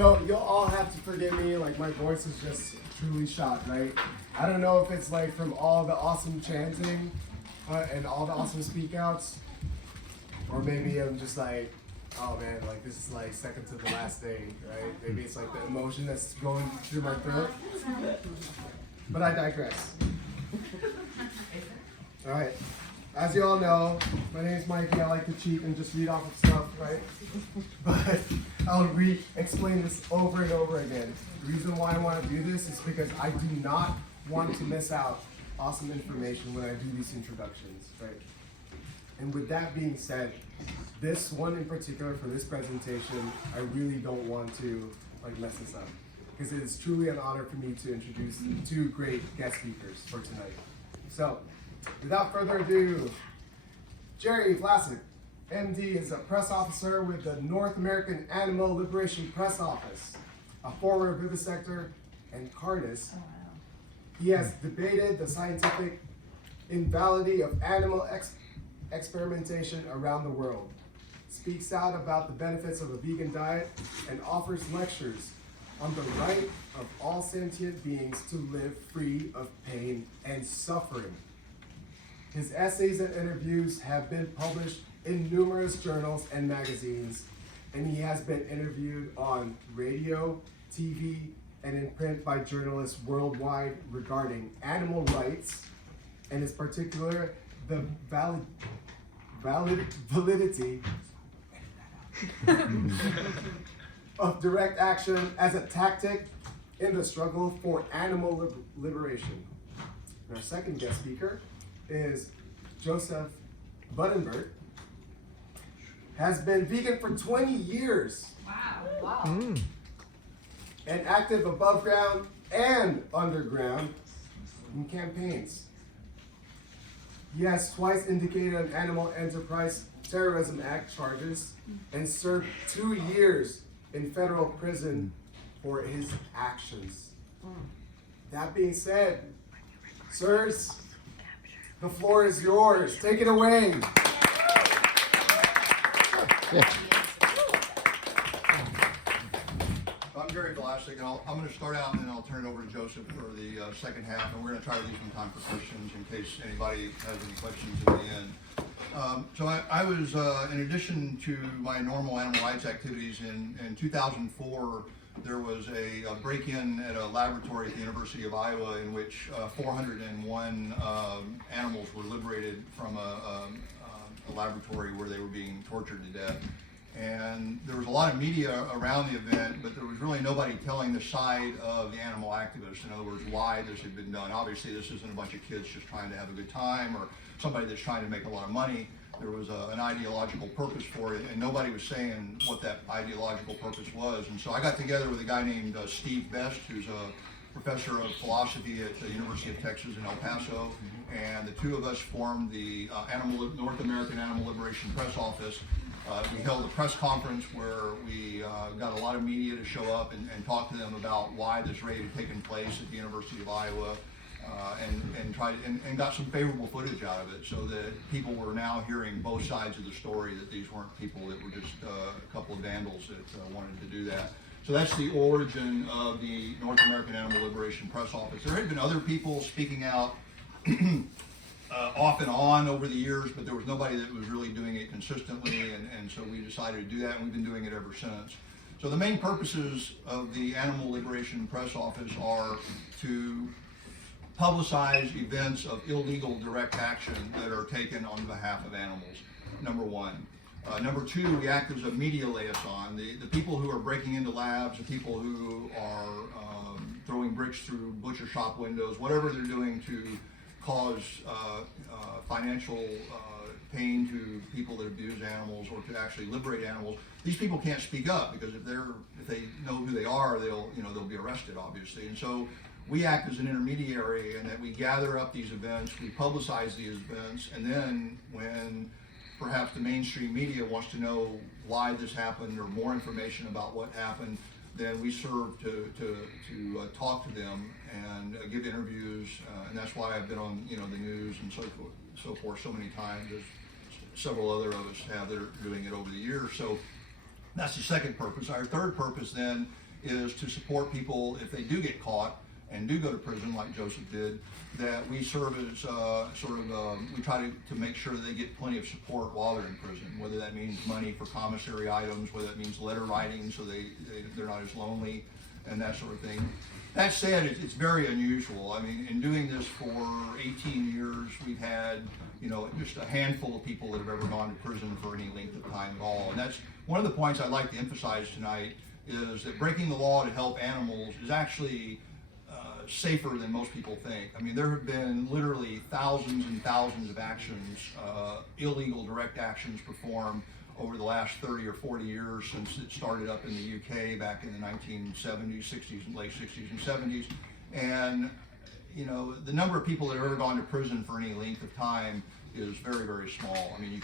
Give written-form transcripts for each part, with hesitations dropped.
So you'll all have to forgive me, like my voice is just truly shot, right? I don't know if it's like from all the awesome chanting and all the awesome speak outs, or maybe I'm just like, oh man, like this is like second to the last day, right? Maybe it's like the emotion that's going through my throat. But I digress. All right. As you all know, my name is Mikey. I like to cheat and just read off of stuff, right? But I'll explain this over and over again. The reason why I want to do this is because I do not want to miss out awesome information when I do these introductions, right? And with that being said, this one in particular for this presentation, I really don't want to like mess this up, because it is truly an honor for me to introduce two great guest speakers for tonight. So, without further ado, Jerry Vlasic, MD, is a press officer with the North American Animal Liberation Press Office, a former vivisector and carnist. He has debated the scientific invalidity of animal experimentation around the world, speaks out about the benefits of a vegan diet, and offers lectures on the right of all sentient beings to live free of pain and suffering. His essays and interviews have been published in numerous journals and magazines, and he has been interviewed on radio, TV, and in print by journalists worldwide regarding animal rights, and in particular, the validity of direct action as a tactic in the struggle for animal liberation. And our second guest speaker is Joseph Buddenberg. Has been vegan for 20 years. Wow. And active above ground and underground in campaigns. He has twice indicated an Animal Enterprise Terrorism Act charges and served 2 years in federal prison for his actions. That being said, sirs, the floor is yours. Take it away. I'm Jerry Vlasic, and I'm going to start out and then I'll turn it over to Joseph for the second half, and we're going to try to leave some time for questions in case anybody has any questions at the end. So I was, in addition to my normal animal rights activities, in 2004, there was a break-in at a laboratory at the University of Iowa in which 401 animals were liberated from a laboratory where they were being tortured to death. And there was a lot of media around the event, but there was really nobody telling the side of the animal activists. In other words, why this had been done. Obviously, this isn't a bunch of kids just trying to have a good time or somebody that's trying to make a lot of money. There was an ideological purpose for it, and nobody was saying what that ideological purpose was. And so I got together with a guy named Steve Best, who's a professor of philosophy at the University of Texas in El Paso, and the two of us formed the North American Animal Liberation Press Office. We held a press conference where we got a lot of media to show up and talk to them about why this raid had taken place at the University of Iowa, and got some favorable footage out of it, so that people were now hearing both sides of the story, that these weren't people that were just a couple of vandals that wanted to do that. So that's the origin of the North American Animal Liberation Press Office. There had been other people speaking out off and on over the years, but there was nobody that was really doing it consistently, and so we decided to do that, and we've been doing it ever since. So the main purposes of the Animal Liberation Press Office are to publicize events of illegal direct action that are taken on behalf of animals, number one. Number two, we act as a media liaison. The people who are breaking into labs, the people who are throwing bricks through butcher shop windows, whatever they're doing to cause financial pain to people that abuse animals or to actually liberate animals, these people can't speak up, because if they know who they are, they'll be arrested, obviously. And so we act as an intermediary, in that we gather up these events, we publicize these events, and then when perhaps the mainstream media wants to know why this happened or more information about what happened, then we serve to talk to them and give interviews, and that's why I've been on the news and so forth so many times, as several other of us have that are doing it over the years. So that's the second purpose. Our third purpose then is to support people if they do get caught and do go to prison like Joseph did, that we serve as we try to make sure that they get plenty of support while they're in prison, whether that means money for commissary items, whether that means letter writing so they're not as lonely and that sort of thing. That said, it's very unusual. I mean, in doing this for 18 years, we've had, just a handful of people that have ever gone to prison for any length of time at all. And that's one of the points I'd like to emphasize tonight, is that breaking the law to help animals is actually safer than most people think. I mean, there have been literally thousands and thousands of actions, illegal direct actions performed over the last 30 or 40 years since it started up in the UK back in the 1970s, 60s, and late 60s and 70s. And, the number of people that have ever gone to prison for any length of time is very, very small. I mean,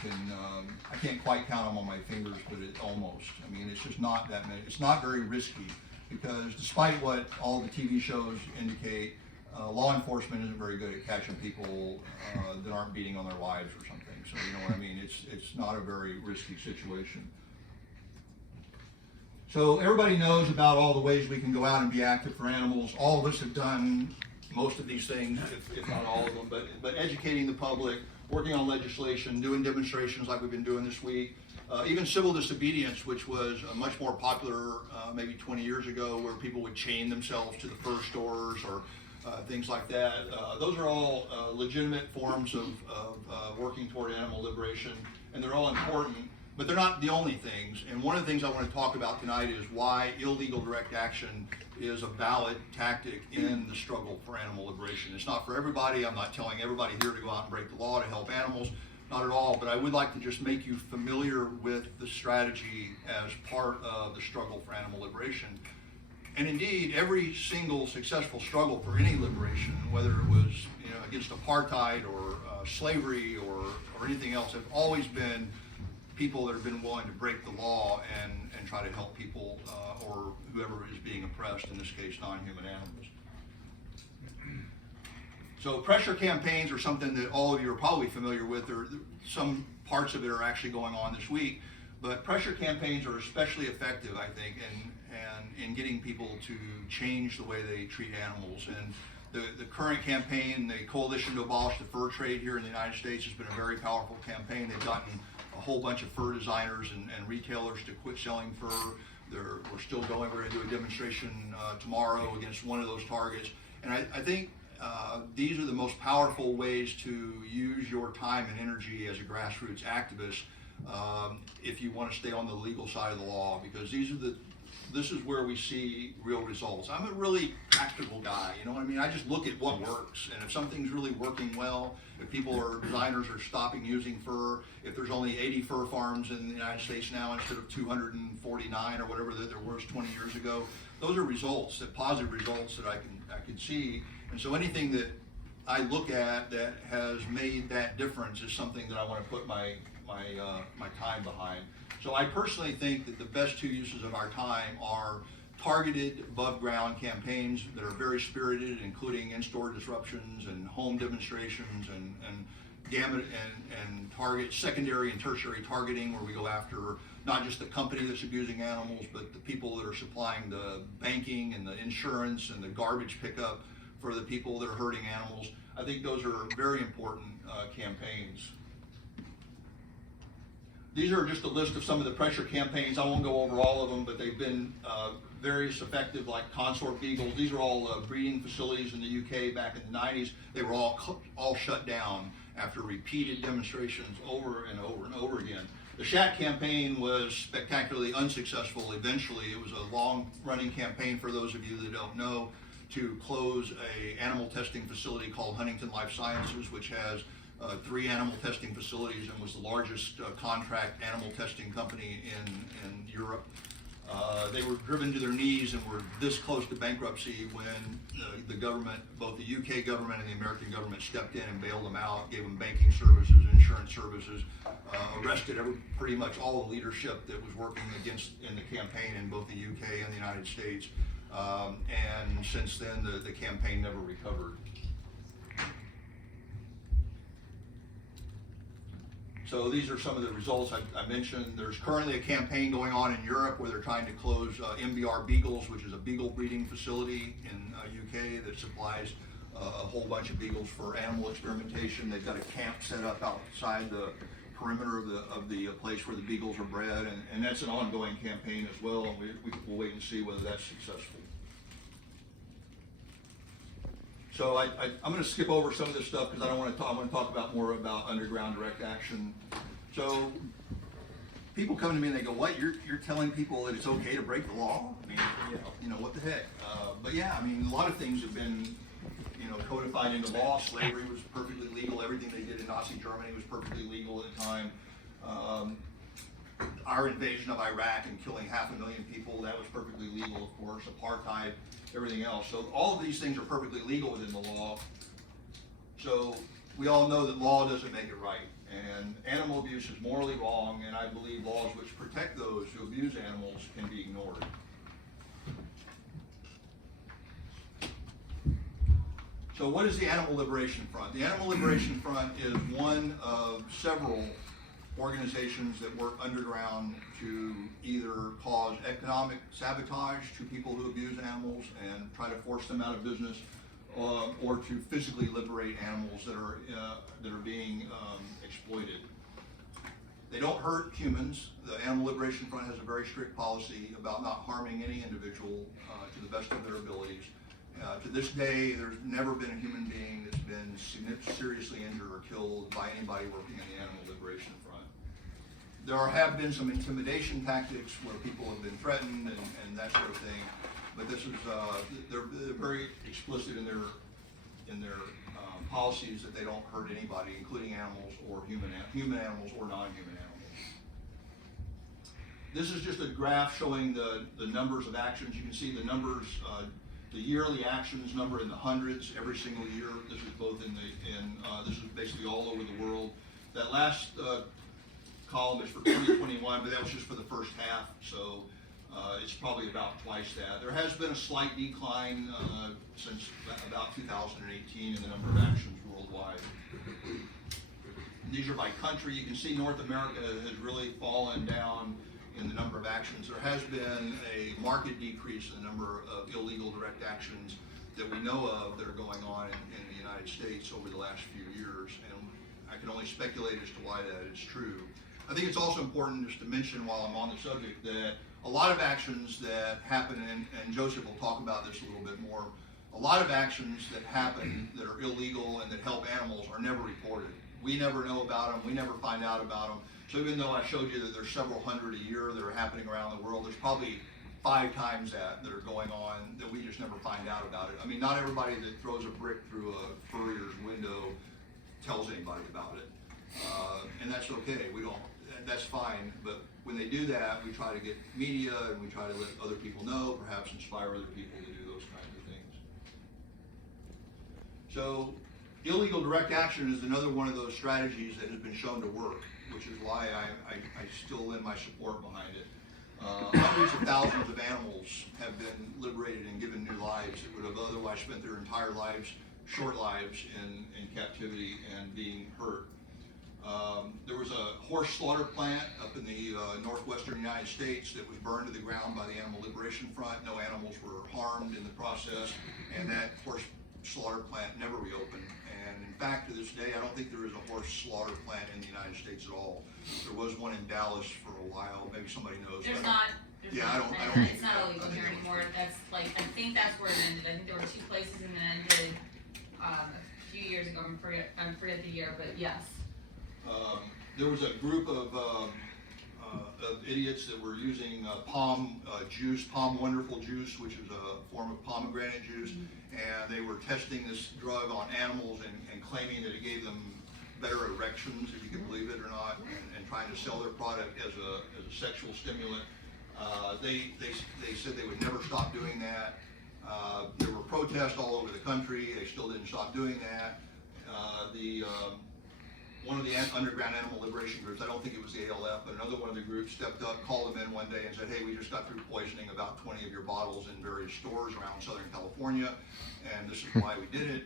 I can't quite count them on my fingers, but almost. I mean, it's just not that many. It's not very risky, because despite what all the TV shows indicate, law enforcement isn't very good at catching people that aren't beating on their wives or something. So you know what I mean? It's not a very risky situation. So everybody knows about all the ways we can go out and be active for animals. All of us have done most of these things, if not all of them, but educating the public, working on legislation, doing demonstrations like we've been doing this week, even civil disobedience, which was much more popular maybe 20 years ago, where people would chain themselves to the fur stores or things like that. Those are all legitimate forms of working toward animal liberation, and they're all important, but they're not the only things. And one of the things I want to talk about tonight is why illegal direct action is a valid tactic in the struggle for animal liberation. It's not for everybody. I'm not telling everybody here to go out and break the law to help animals, not at all, but I would like to just make you familiar with the strategy as part of the struggle for animal liberation. And indeed, every single successful struggle for any liberation, whether it was against apartheid or slavery or anything else, have always been people that have been willing to break the law and try to help people or whoever is being oppressed, in this case non-human animals. So pressure campaigns are something that all of you are probably familiar with. Some parts of it are actually going on this week, but pressure campaigns are especially effective, I think, in getting people to change the way they treat animals. And the current campaign, the Coalition to Abolish the Fur Trade here in the United States, has been a very powerful campaign. They've gotten a whole bunch of fur designers and retailers to quit selling fur. We're still going. We're going to do a demonstration tomorrow against one of those targets. And I think these are the most powerful ways to use your time and energy as a grassroots activist if you want to stay on the legal side of the law, because this is where we see real results. I'm a really practical guy, you know what I mean? I just look at what works, and if something's really working well, if designers are stopping using fur, if there's only 80 fur farms in the United States now instead of 249 or whatever that there was 20 years ago, those are results, positive results that I can see. And so anything that I look at that has made that difference is something that I want to put my time behind. So I personally think that the best two uses of our time are targeted above ground campaigns that are very spirited, including in-store disruptions and home demonstrations and target secondary and tertiary targeting, where we go after not just the company that's abusing animals, but the people that are supplying the banking and the insurance and the garbage pickup for the people that are hurting animals. I think those are very important campaigns. These are just a list of some of the pressure campaigns. I won't go over all of them, but they've been various effective, like Consort Beagles. These are all breeding facilities in the UK back in the 90s. They were all shut down after repeated demonstrations over and over and over again. The Shat campaign was spectacularly unsuccessful eventually. It was a long-running campaign, for those of you that don't know, to close an animal testing facility called Huntington Life Sciences, which has 3 animal testing facilities and was the largest contract animal testing company in Europe. They were driven to their knees and were this close to bankruptcy when the government, both the UK government and the American government, stepped in and bailed them out, gave them banking services, insurance services, arrested pretty much all the leadership that was working in the campaign in both the UK and the United States. And since then, the campaign never recovered. So these are some of the results I mentioned. There's currently a campaign going on in Europe where they're trying to close MBR Beagles, which is a beagle breeding facility in UK that supplies a whole bunch of beagles for animal experimentation. They've got a camp set up outside the perimeter of the place where the beagles are bred, and that's an ongoing campaign as well, and we'll wait and see whether that's successful. So I'm going to skip over some of this stuff because I don't want to talk. I want to talk about more about underground direct action. So people come to me and they go, "What? You're telling people that it's okay to break the law? I mean, you know what the heck?" But yeah, I mean, a lot of things have been, codified into law. Slavery was perfectly legal. Everything they did in Nazi Germany was perfectly legal at the time. Our invasion of Iraq and killing 500,000 people, that was perfectly legal, of course. Apartheid, everything else. So all of these things are perfectly legal within the law. So we all know that law doesn't make it right. And animal abuse is morally wrong, and I believe laws which protect those who abuse animals can be ignored. So what is the Animal Liberation Front? The Animal Liberation Front is one of several organizations that work underground to either cause economic sabotage to people who abuse animals and try to force them out of business, or to physically liberate animals that are being exploited. They don't hurt humans. The Animal Liberation Front has a very strict policy about not harming any individual to the best of their abilities. To this day, there's never been a human being that's been seriously injured or killed by anybody working in the Animal Liberation Front. There have been some intimidation tactics where people have been threatened and that sort of thing, but this is they're very explicit in their policies that they don't hurt anybody, including animals or human animals or non-human animals. This is just a graph showing the numbers of actions. You can see the numbers. The yearly actions number in the hundreds every single year. This is both this is basically all over the world. That last column is for 2021, but that was just for the first half, so it's probably about twice that. There has been a slight decline since about 2018 in the number of actions worldwide. These are by country. You can see North America has really fallen down in the number of actions. There has been a marked decrease in the number of illegal direct actions that we know of that are going on in the United States over the last few years, and I can only speculate as to why that is true. I think it's also important just to mention while I'm on the subject that a lot of actions that happen, and Joseph will talk about this a little bit more, a lot of actions that happen that are illegal and that help animals are never reported. We never know about them, we never find out about them. So even though I showed you that there's several hundred a year that are happening around the world, there's probably 5 times that are going on that we just never find out about it. I mean, not everybody that throws a brick through a furrier's window tells anybody about it. And that's okay, that's fine, but when they do that, we try to get media and we try to let other people know, perhaps inspire other people to do those kinds of things. So illegal direct action is another one of those strategies that has been shown to work, which is why I still lend my support behind it. Hundreds of thousands of animals have been liberated and given new lives that would have otherwise spent their entire lives, short lives, in captivity and being hurt. There was a horse slaughter plant up in the northwestern United States that was burned to the ground by the Animal Liberation Front. No animals were harmed in the process, and that horse slaughter plant never reopened. And in fact, to this day, I don't think there is a horse slaughter plant in the United States at all. There was one in Dallas for a while. Maybe somebody knows. There's not. I don't. It's not illegal here anymore. That's I think that's where it ended. I think there were 2 places and it ended a few years ago. I forget the year, but yes. There was a group of idiots that were using palm juice, palm wonderful juice, which is a form of pomegranate juice, and they were testing this drug on animals and claiming that it gave them better erections, if you can believe it or not, and trying to sell their product as a sexual stimulant. They said they would never stop doing that. There were protests all over the country. They still didn't stop doing that. One of the underground animal liberation groups, I don't think it was the ALF, but another one of the groups stepped up, called them in one day and said, hey, we just got through poisoning about 20 of your bottles in various stores around Southern California, and this is why we did it.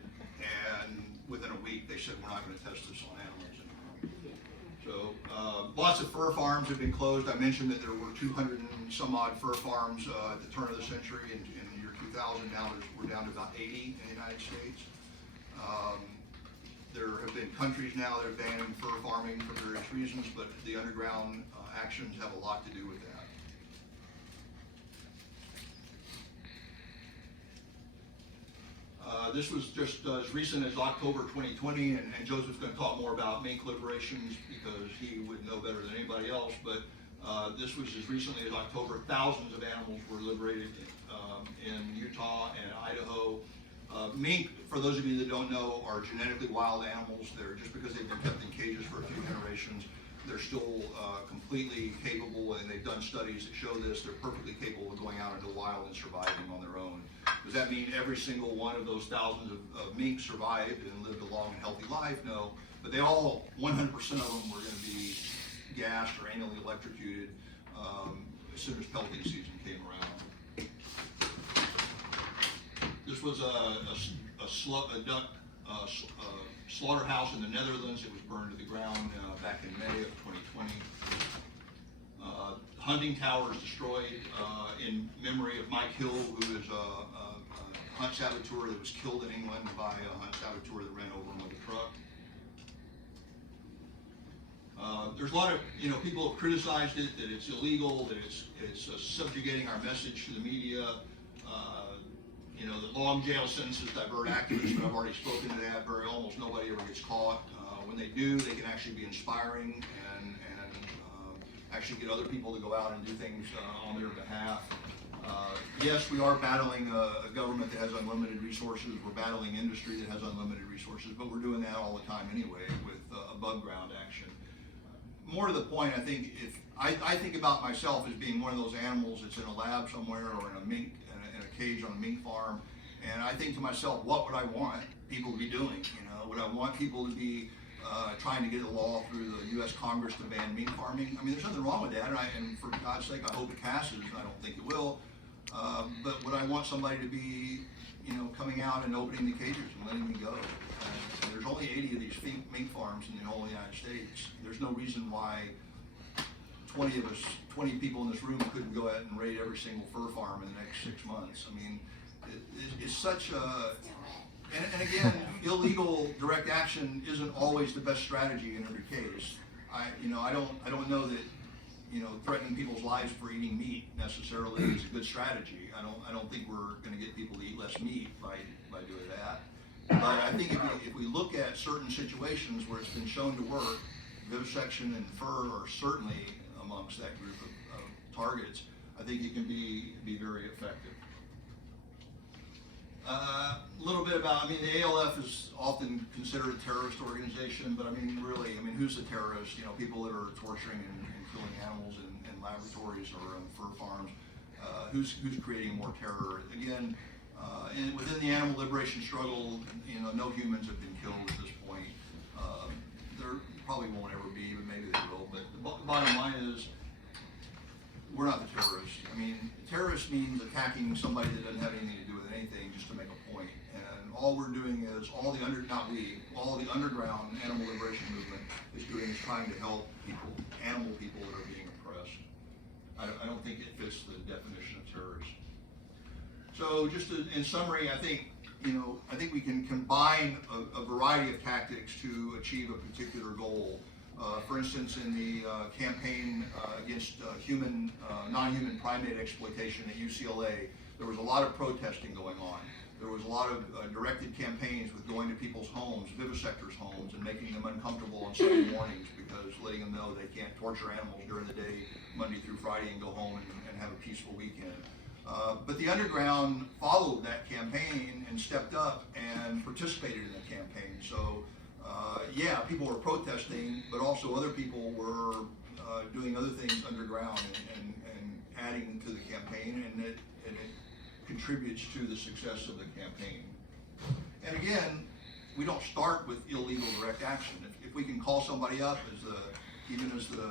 And within a week, they said, we're not going to test this on animals anymore. So lots of fur farms have been closed. I mentioned that there were 200 and some odd fur farms at the turn of the century in the year 2000. Now we're down to about 80 in the United States. There have been countries now that are banning fur farming for various reasons, but the underground actions have a lot to do with that. This was just as recent as October 2020, and Joseph's going to talk more about mink liberations because he would know better than anybody else, but this was as recently as October. Thousands of animals were liberated in Utah and Idaho. Mink, for those of you that don't know, are genetically wild animals. They're, just because they've been kept in cages for a few generations, they're still completely capable, and they've done studies that show this. They're perfectly capable of going out into the wild and surviving on their own. Does that mean every single one of those thousands of mink survived and lived a long and healthy life? No, but they all, 100% of them were going to be gassed or annually electrocuted as soon as pelting season came around. This was a duck slaughterhouse in the Netherlands. It was burned to the ground back in May of 2020. Hunting towers destroyed in memory of Mike Hill, who is a hunt saboteur that was killed in England by a hunt saboteur that ran over him with a truck. There's a lot of people have criticized it, that it's illegal, that it's subjugating our message to the media. The long jail sentences divert activists, but I've already spoken to that. Almost nobody ever gets caught. When they do, they can actually be inspiring and actually get other people to go out and do things on their behalf. Yes, we are battling a government that has unlimited resources. We're battling industry that has unlimited resources, but we're doing that all the time anyway with above ground action. More to the point, I think I think about myself as being one of those animals that's in a lab somewhere or in a cage on a mink farm, and I think to myself, what would I want people to be doing? Would I want people to be trying to get a law through the U.S. Congress to ban mink farming? I mean, there's nothing wrong with that, and for God's sake, I hope it passes. I don't think it will. But would I want somebody to be, coming out and opening the cages and letting me go? There's only 80 of these mink farms in the whole United States. There's no reason why 20 people in this room couldn't go out and raid every single fur farm in the next 6 months. I mean, it's such a, and again, illegal direct action isn't always the best strategy in every case. I don't know that, threatening people's lives for eating meat necessarily is a good strategy. I don't think we're going to get people to eat less meat by doing that. But I think if we look at certain situations where it's been shown to work, vivisection and fur are certainly amongst that group of targets. I think it can be very effective. A little bit about, the ALF is often considered a terrorist organization, but really, who's the terrorist? People that are torturing and killing animals in laboratories or on fur farms. Who's creating more terror? Again, and within the animal liberation struggle, no humans have been killed at this point. There probably won't ever be, but maybe they will. But the bottom line is, we're not the terrorists. Terrorist means attacking somebody that doesn't have anything to do with anything just to make a point. And all we're doing is, all the underground animal liberation movement is doing is trying to help animal people that are being oppressed. I don't think it fits the definition of terrorist. So just in summary, I think we can combine a variety of tactics to achieve a particular goal. For instance, in the campaign against non-human primate exploitation at UCLA, there was a lot of protesting going on. There was a lot of directed campaigns with going to people's homes, vivisectors' homes, and making them uncomfortable on Sunday mornings because letting them know they can't torture animals during the day, Monday through Friday, and go home and have a peaceful weekend. But the underground followed that campaign and stepped up and participated in the campaign. So people were protesting, but also other people were doing other things underground and adding to the campaign, and it contributes to the success of the campaign. And again, we don't start with illegal direct action. If we can call somebody up, even as the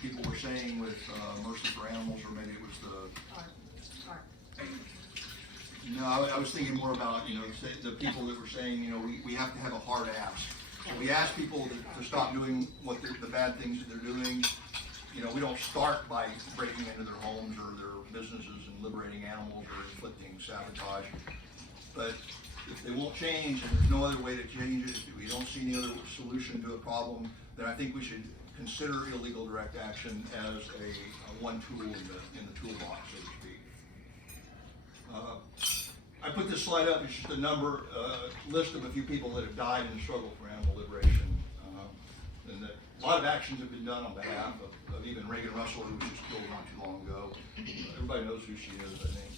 people were saying with Mercy for Animals, or maybe it was No, I was thinking more about the people that were saying we have to have a hard ask. So we ask people to stop doing what the bad things that they're doing. You know, we don't start by breaking into their homes or their businesses and liberating animals or inflicting sabotage. But if they won't change and there's no other way to change it, if we don't see any other solution to a problem, then I think we should consider illegal direct action as a one tool in the toolbox, so to speak. I put this slide up, it's just a list of a few people that have died in the struggle for animal liberation. And that a lot of actions have been done on behalf of even Reagan Russell, who was just killed not too long ago. Everybody knows who she is, I think.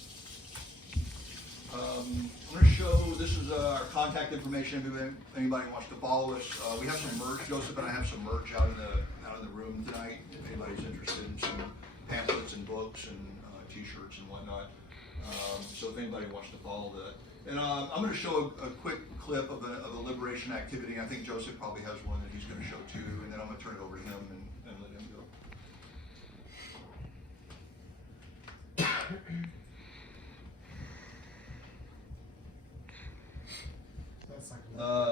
I'm going to show, this is our contact information if anybody wants to follow us. We have some merch, Joseph and I have some merch out in the room tonight, if anybody's interested in some pamphlets and books and t-shirts and whatnot. So if anybody wants to follow that. And I'm going to show a quick clip of a liberation activity. I think Joseph probably has one that he's going to show too, and then I'm going to turn it over to him and let him go.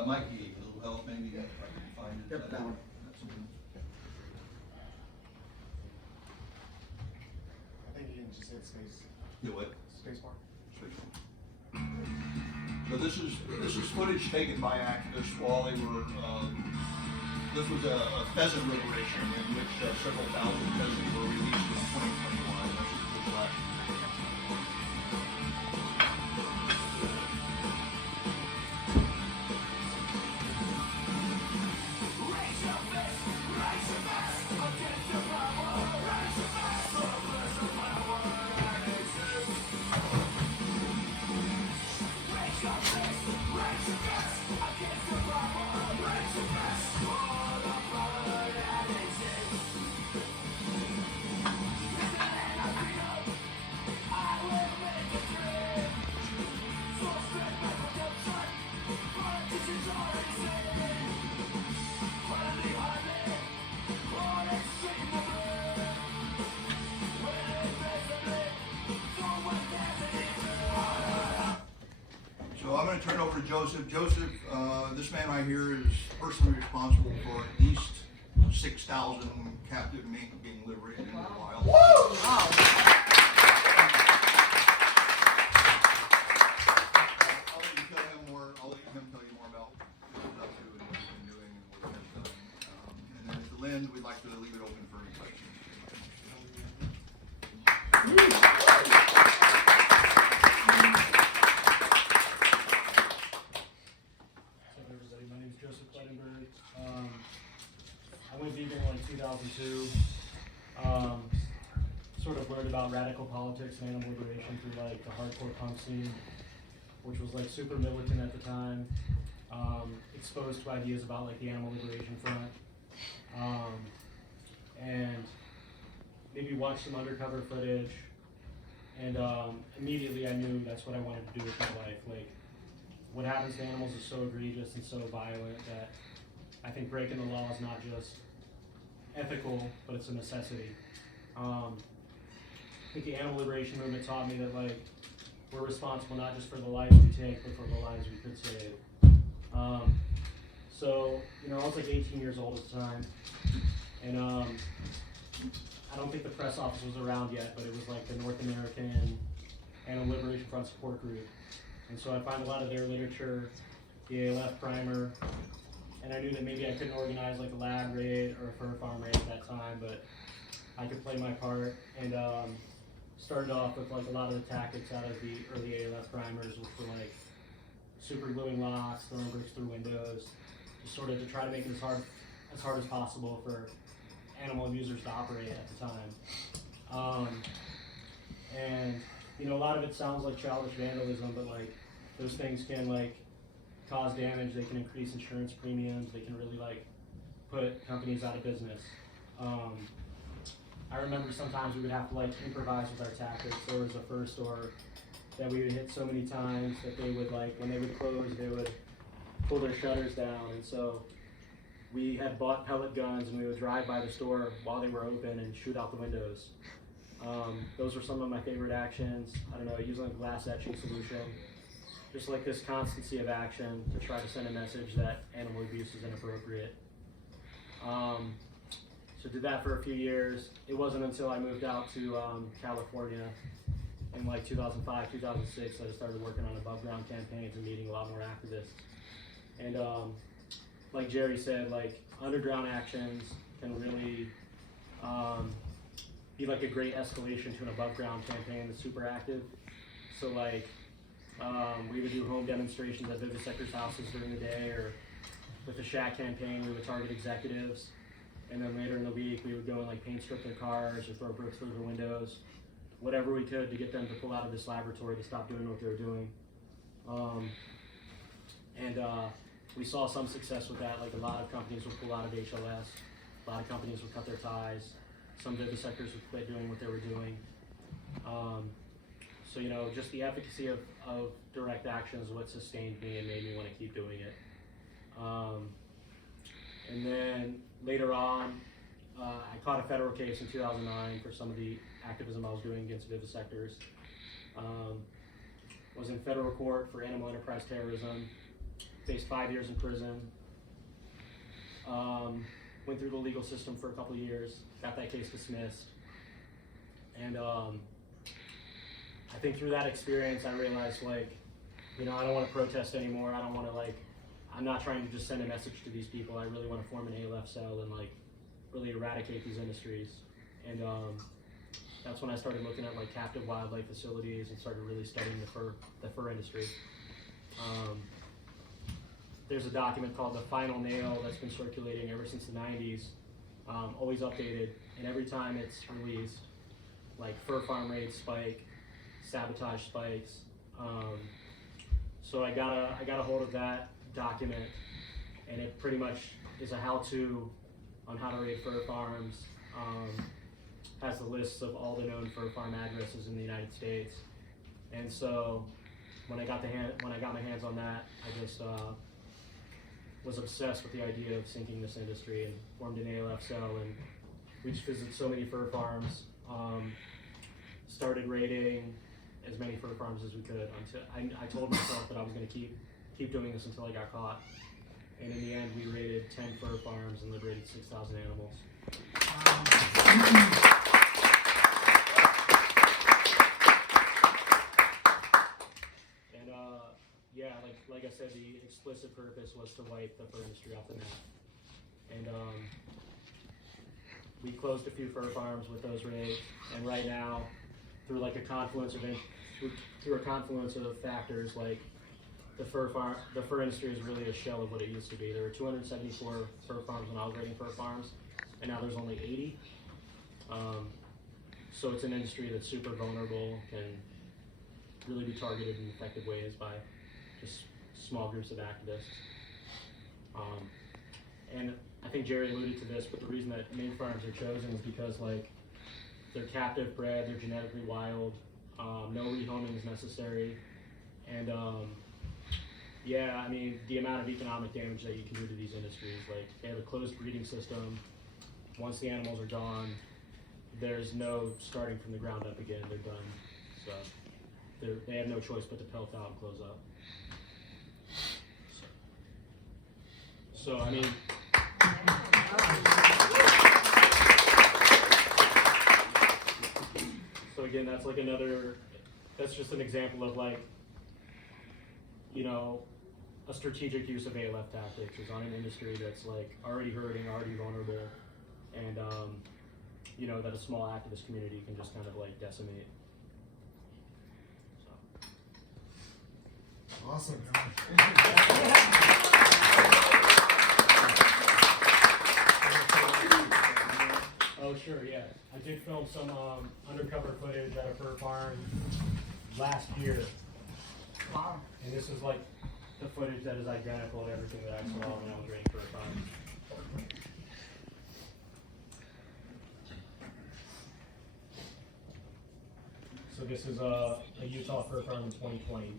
Mikey, a little help maybe if I can find it. Yep, that one. I think you can just hit space. Yeah, what? Space bar. So this is footage taken by activists while they were. This was a pheasant liberation in which several thousand pheasants were released in 2021. That's the last. So I'm going to turn it over to Joseph. Joseph, this man right here is personally responsible for at least 6,000 captive mink being liberated in the wild. Wow. I'll let him tell you more about what he's up to and what he's been doing and what he has done. And then at the end, we'd like to leave it open for any questions. Everybody, my name is Joseph Kleidenberg. I went vegan in like 2002. Sort of learned about radical politics and animal liberation through like the hardcore punk scene, which was like super militant at the time. Exposed to ideas about like the animal liberation front. And maybe watched some undercover footage. And immediately I knew that's what I wanted to do with my life. Like, what happens to animals is so egregious and so violent that I think breaking the law is not just ethical, but it's a necessity. I think the animal liberation movement taught me that like we're responsible not just for the lives we take, but for the lives we could save. So, you know, I was like 18 years old at the time, and I don't think the press office was around yet, but it was like the North American Animal Liberation Front support group. And so I found a lot of their literature, the ALF primer, and I knew that maybe I couldn't organize like a lab raid or a fur farm raid at that time, but I could play my part, and started off with like a lot of the tactics out of the early ALF primers, which were like super gluing locks, throwing bricks through windows, just sort of to try to make it as hard as possible for animal abusers to operate at the time. And you know, a lot of it sounds like childish vandalism, but like those things can like cause damage. They can increase insurance premiums. They can really like put companies out of business. I remember sometimes we would have to like improvise with our tactics. There was a fur store that we would hit so many times that they would like, when they would close, they would pull their shutters down. And so we had bought pellet guns and we would drive by the store while they were open and shoot out the windows. Those were some of my favorite actions. I don't know, using a glass etching solution just like this constancy of action to try to send a message that animal abuse is inappropriate. So did that for a few years. It wasn't until I moved out to California in like 2005, 2006 that I started working on above ground campaigns and meeting a lot more activists. And like Jerry said, like underground actions can really be like a great escalation to an above ground campaign that's super active. So like we would do home demonstrations at vivisectors' houses during the day, or with the Shack campaign we would target executives, and then later in the week we would go and like paint strip their cars or throw bricks through their windows, whatever we could to get them to pull out of this laboratory, to stop doing what they were doing. We saw some success with that. Like a lot of companies would pull out of HLS, a lot of companies would cut their ties, some vivisectors would quit doing what they were doing. So you know, just the efficacy of direct action is what sustained me and made me want to keep doing it. And then later on, I caught a federal case in 2009 for some of the activism I was doing against vivisectors. Was in federal court for animal enterprise terrorism, faced 5 years in prison. Went through the legal system for a couple of years, got that case dismissed. And I think through that experience, I realized, like, you know, I don't want to protest anymore. I don't want to, like, I'm not trying to just send a message to these people. I really want to form an ALF cell and, like, really eradicate these industries. And that's when I started looking at, like, captive wildlife facilities and started really studying the fur industry. There's a document called The Final Nail that's been circulating ever since the 90s, always updated, and every time it's released, like, fur farm rates spike, sabotage spikes. So I got a hold of that document, and it pretty much is a how-to on how to raid fur farms. Has the lists of all the known fur farm addresses in the United States. And so when I got my hands on that, I just was obsessed with the idea of sinking this industry and formed an ALF cell, and we just visited so many fur farms, started raiding as many fur farms as we could until I told myself that I was going to keep doing this until I got caught. And in the end, we raided 10 fur farms and liberated 6,000 animals. And yeah, like I said, the explicit purpose was to wipe the fur industry off the map. And we closed a few fur farms with those raids, and right now, through a confluence of factors, like the fur industry is really a shell of what it used to be. There were 274 fur farms when I was raiding fur farms, and now there's only 80. So it's an industry that's super vulnerable, can really be targeted in effective ways by just small groups of activists. And I think Jerry alluded to this, but the reason that mink farms are chosen is because, like, they're captive bred, they're genetically wild, no rehoming is necessary, and yeah, I mean, the amount of economic damage that you can do to these industries, like, they have a closed breeding system. Once the animals are gone, there's no starting from the ground up again, they're done. So they have no choice but to pelt out and close up. So I mean, so again, that's just an example of, like, you know, a strategic use of ALF tactics is on an industry that's, like, already hurting, already vulnerable, and you know, that a small activist community can just kind of, like, decimate. So. Awesome. Oh, sure, yeah. I did film some undercover footage at a fur farm last year. Wow. And this is, like, the footage that is identical to everything that I saw when I was raiding fur farms. So this is a Utah fur farm in 2020.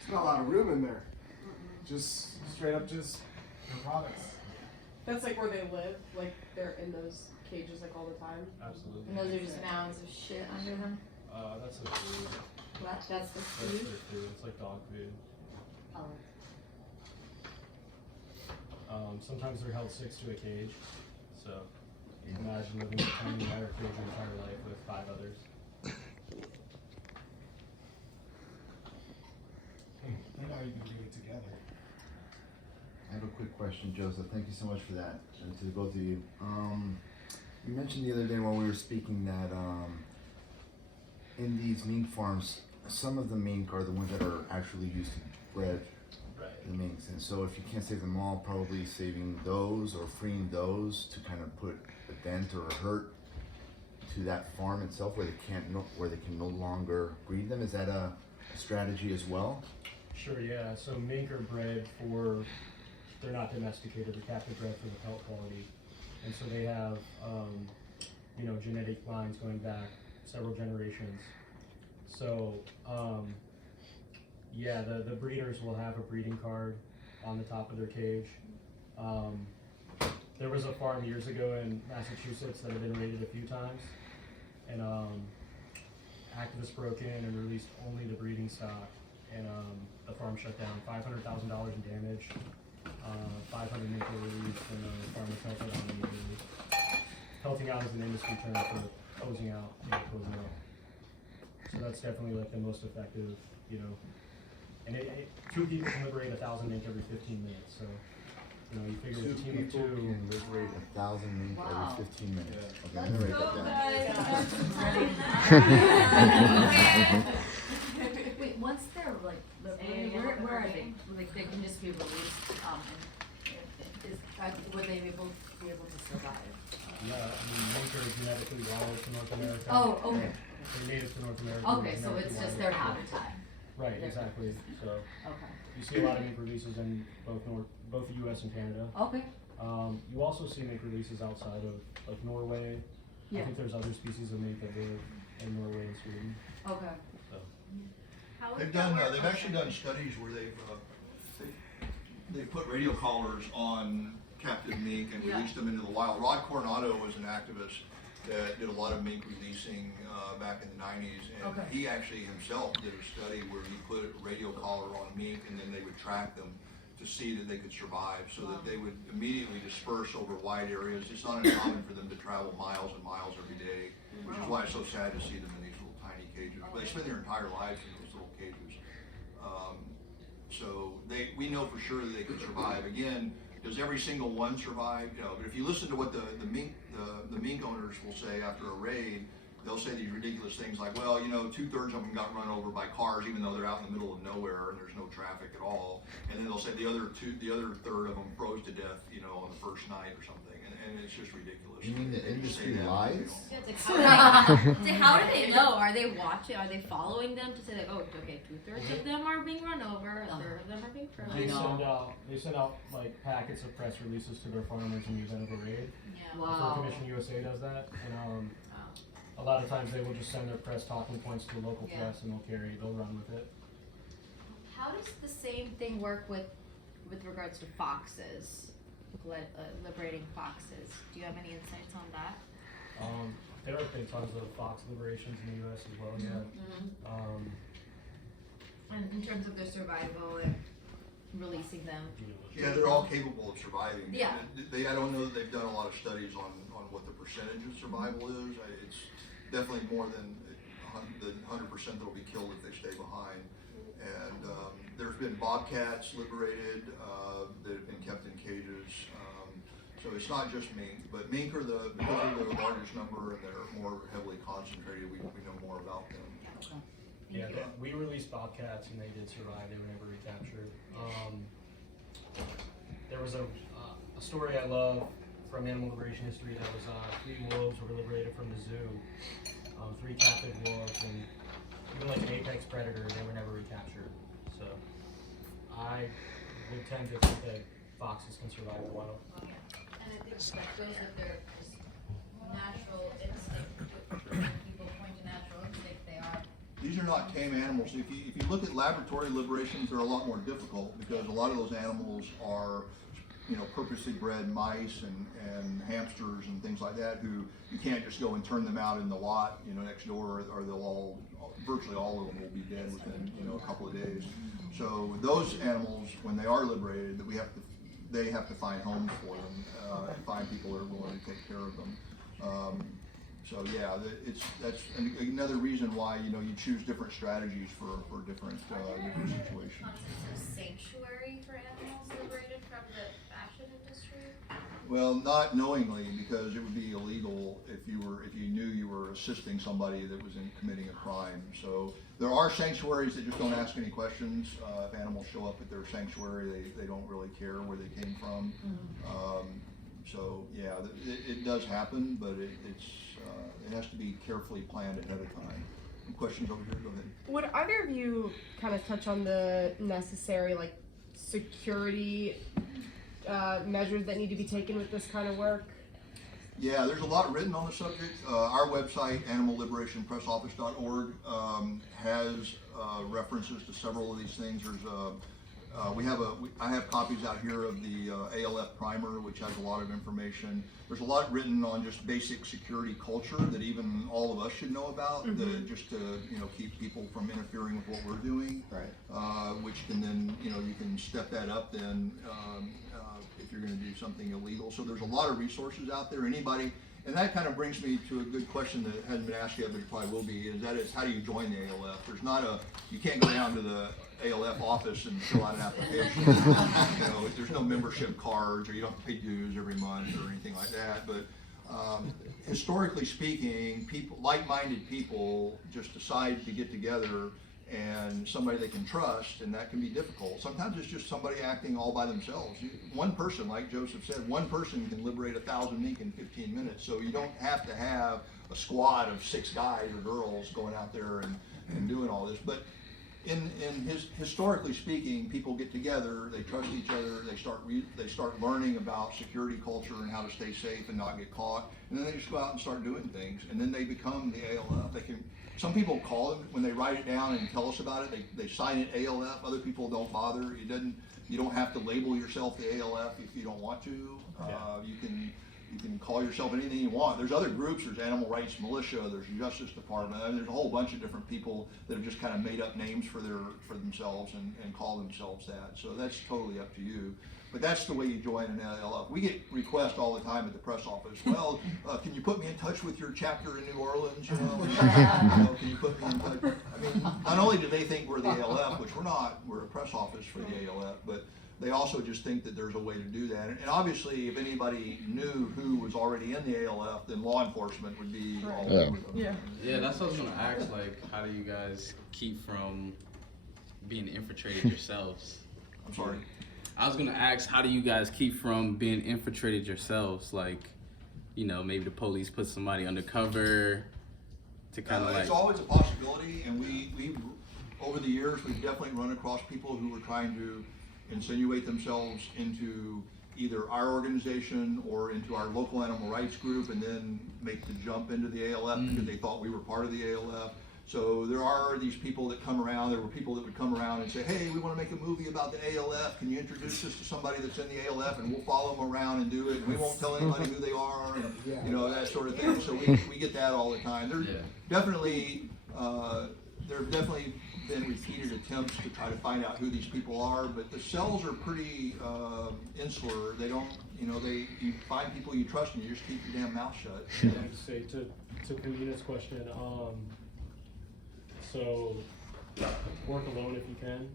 There's not a lot of room in there. Just straight up, just their products. That's like where they live, like they're in those cages like all the time. Absolutely. And those are just mounds of shit under them. That's the food. That's the That's food. their food. It's like dog food. Oh. Sometimes they're held 6 to a cage. So you can imagine living in a tiny wire cage your entire life with 5 others. They know you can do it together. I have a quick question, Joseph. Thank you so much for that, and to both of you. You mentioned the other day while we were speaking that in these mink farms, some of the mink are the ones that are actually used to bred the minks, and so if you can't save them all, probably saving those or freeing those to kind of put a dent or a hurt to that farm itself, where they can no longer breed them. Is that a strategy as well? Sure, yeah. So mink are bred for, they're not domesticated, they're captive bred for the pelt quality. And so they have, genetic lines going back several generations. So, the breeders will have a breeding card on the top of their cage. There was a farm years ago in Massachusetts that had been raided a few times, and activists broke in and released only the breeding stock, and the farm shut down. $500,000 in damage, 500 mink were released, and the farm was pelted out immediately. Pelting out is an industry term for closing out. So that's definitely like the most effective, and 2 people can liberate 1,000 mink every 15 minutes. So, you figure 2 with a team of people 2. can liberate 1,000 mink Wow. every 15 minutes. Okay, I'm Let's gonna go, write that down. Wait, once they're like liberated, where are they? Like they can just be released, would they be able to survive? Yeah, mink are genetically wild to North America. Oh, okay. They're native to North America. Okay, so it's just their habitat. Right, exactly. So Okay. you see a lot of mink releases in both the U.S. and Canada. Okay. You also see mink releases outside of like Norway. Yeah. I think there's other species of mink that live in Norway and Sweden. Okay. So They've actually done studies where they've put radio collars on captive mink and released them into the wild. Rod Coronado was an activist that did a lot of mink releasing back in the 90s, and he actually himself did a study where he put a radio collar on mink, and then they would track them to see that they could survive, so that they would immediately disperse over wide areas. It's not uncommon for them to travel miles and miles every day, which is why it's so sad to see them in these little tiny cages. But they spend their entire lives in those little cages. So we know for sure that they could survive. Again, does every single one survive? But if you listen to what the mink owners will say after a raid, they'll say these ridiculous things like, well, 2/3 of them got run over by cars, even though they're out in the middle of nowhere and there's no traffic at all. And then they'll say the other third of them froze to death, on the first night or something. And it's just ridiculous. You mean the They just industry say that, lies? How do they know? Are they watching? Are they following them to say like, oh, okay, 2/3 of them are being run over, 1/3 of them are being they frozen? send out like packets of press releases to their farmers in the event of a raid. Fur Wow. Commission USA does that, and a lot of times they will just send their press talking points to the local Yeah. press, and they'll run with it. How does the same thing work with regards to foxes? Liberating foxes. Do you have any insights on that? There have been tons of fox liberations in the U.S. as well. Yeah. And in terms of their survival and releasing them. Yeah, they're all capable of surviving. Yeah. I don't know that they've done a lot of studies on what the percentage of survival is. It's definitely more than the 100% that'll be killed if they stay behind. And there's been bobcats liberated that have been kept in cages. So it's not just mink, but mink are because they're the largest number and they're more heavily concentrated. We know more about them. Okay. Yeah, we released bobcats and they did survive. They were never recaptured. There was a story I love from animal liberation history that was 3 wolves were liberated from the zoo. 3 captive wolves, and even like an apex predator, they were never recaptured. So I would tend to think that foxes can survive the wild. Oh, yeah. And I think that goes with their just natural instinct. When people point to natural instinct, they are. These are not tame animals. If you look at laboratory liberations, they're a lot more difficult because a lot of those animals are, you know, purposely bred mice and hamsters and things like that who you can't just go and turn them out in the lot, you know, next door, or they'll all, virtually all of them will be dead within, you know, a couple of days. So those animals, when they are liberated, that they have to find homes for them, and find people that are willing to take care of them. So yeah, that's another reason why, you know, you choose different strategies for different situations. Concepts of sanctuary for animals liberated from the fashion industry? Well, not knowingly, because it would be illegal if you knew you were assisting somebody that was committing a crime. So there are sanctuaries that just don't ask any questions. If animals show up at their sanctuary, they don't really care where they came from. So yeah, it does happen, but it has to be carefully planned ahead of time. Questions over here? Go ahead. Would either of you kind of touch on the necessary like security measures that need to be taken with this kind of work? Yeah, there's a lot written on the subject. Our website, animalliberationpressoffice.org, has references to several of these things. There's I have copies out here of the ALF primer, which has a lot of information. There's a lot written on just basic security culture that even all of us should know about, just to, you know, keep people from interfering with what we're doing. Right. Which can then, you know, you can step that up then if you're going to do something illegal. So there's a lot of resources out there. Anybody, and that kind of brings me to a good question that hasn't been asked yet, but it probably will be, is how do you join the ALF? There's not you can't go down to the ALF office and fill out an application. You know, there's no membership cards, or you don't have to pay dues every month or anything like that. But historically speaking, like-minded people just decide to get together and somebody they can trust, and that can be difficult. Sometimes it's just somebody acting all by themselves. One person, like Joseph said, one person can liberate 1,000 mink in 15 minutes. So you don't have to have a squad of 6 guys or girls going out there and doing all this. But historically speaking, people get together, they trust each other, they start learning about security culture and how to stay safe and not get caught, and then they just go out and start doing things, and then they become the ALF. Some people call them when they write it down and tell us about it. They sign it ALF. Other people don't bother. You don't have to label yourself the ALF if you don't want to. You can call yourself anything you want. There's other groups. There's Animal Rights Militia. There's Justice Department. And there's a whole bunch of different people that have just kind of made up names for themselves and call themselves that. So that's totally up to you. But that's the way you join an ALF. We get requests all the time at the press office. Well, can you put me in touch with your chapter in New Orleans? You know, can you put me in touch? I mean, not only do they think we're the ALF, which we're not. We're a press office for the ALF, but they also just think that there's a way to do that. And obviously, if anybody knew who was already in the ALF, then law enforcement would be all over them. Yeah, that's what I was gonna ask. Like, how do you guys keep from being infiltrated yourselves? I'm sorry. I was gonna ask, how do you guys keep from being infiltrated yourselves? Like, you know, maybe the police put somebody undercover to kind of like. It's always a possibility, and we over the years we've definitely run across people who were trying to insinuate themselves into either our organization or into our local animal rights group, and then make the jump into the ALF because they thought we were part of the ALF. So there are these people that come around. There were people that would come around and say, hey, we want to make a movie about the ALF. Can you introduce us to somebody that's in the ALF, and we'll follow them around and do it. And we won't tell anybody who they are, and you know, that sort of thing. So we get that all the time. There definitely been repeated attempts to try to find out who these people are, but the cells are pretty insular. They don't, you know, you find people you trust and you just keep your damn mouth shut. Yeah, I'd say to Kalina's question, so work alone if you can.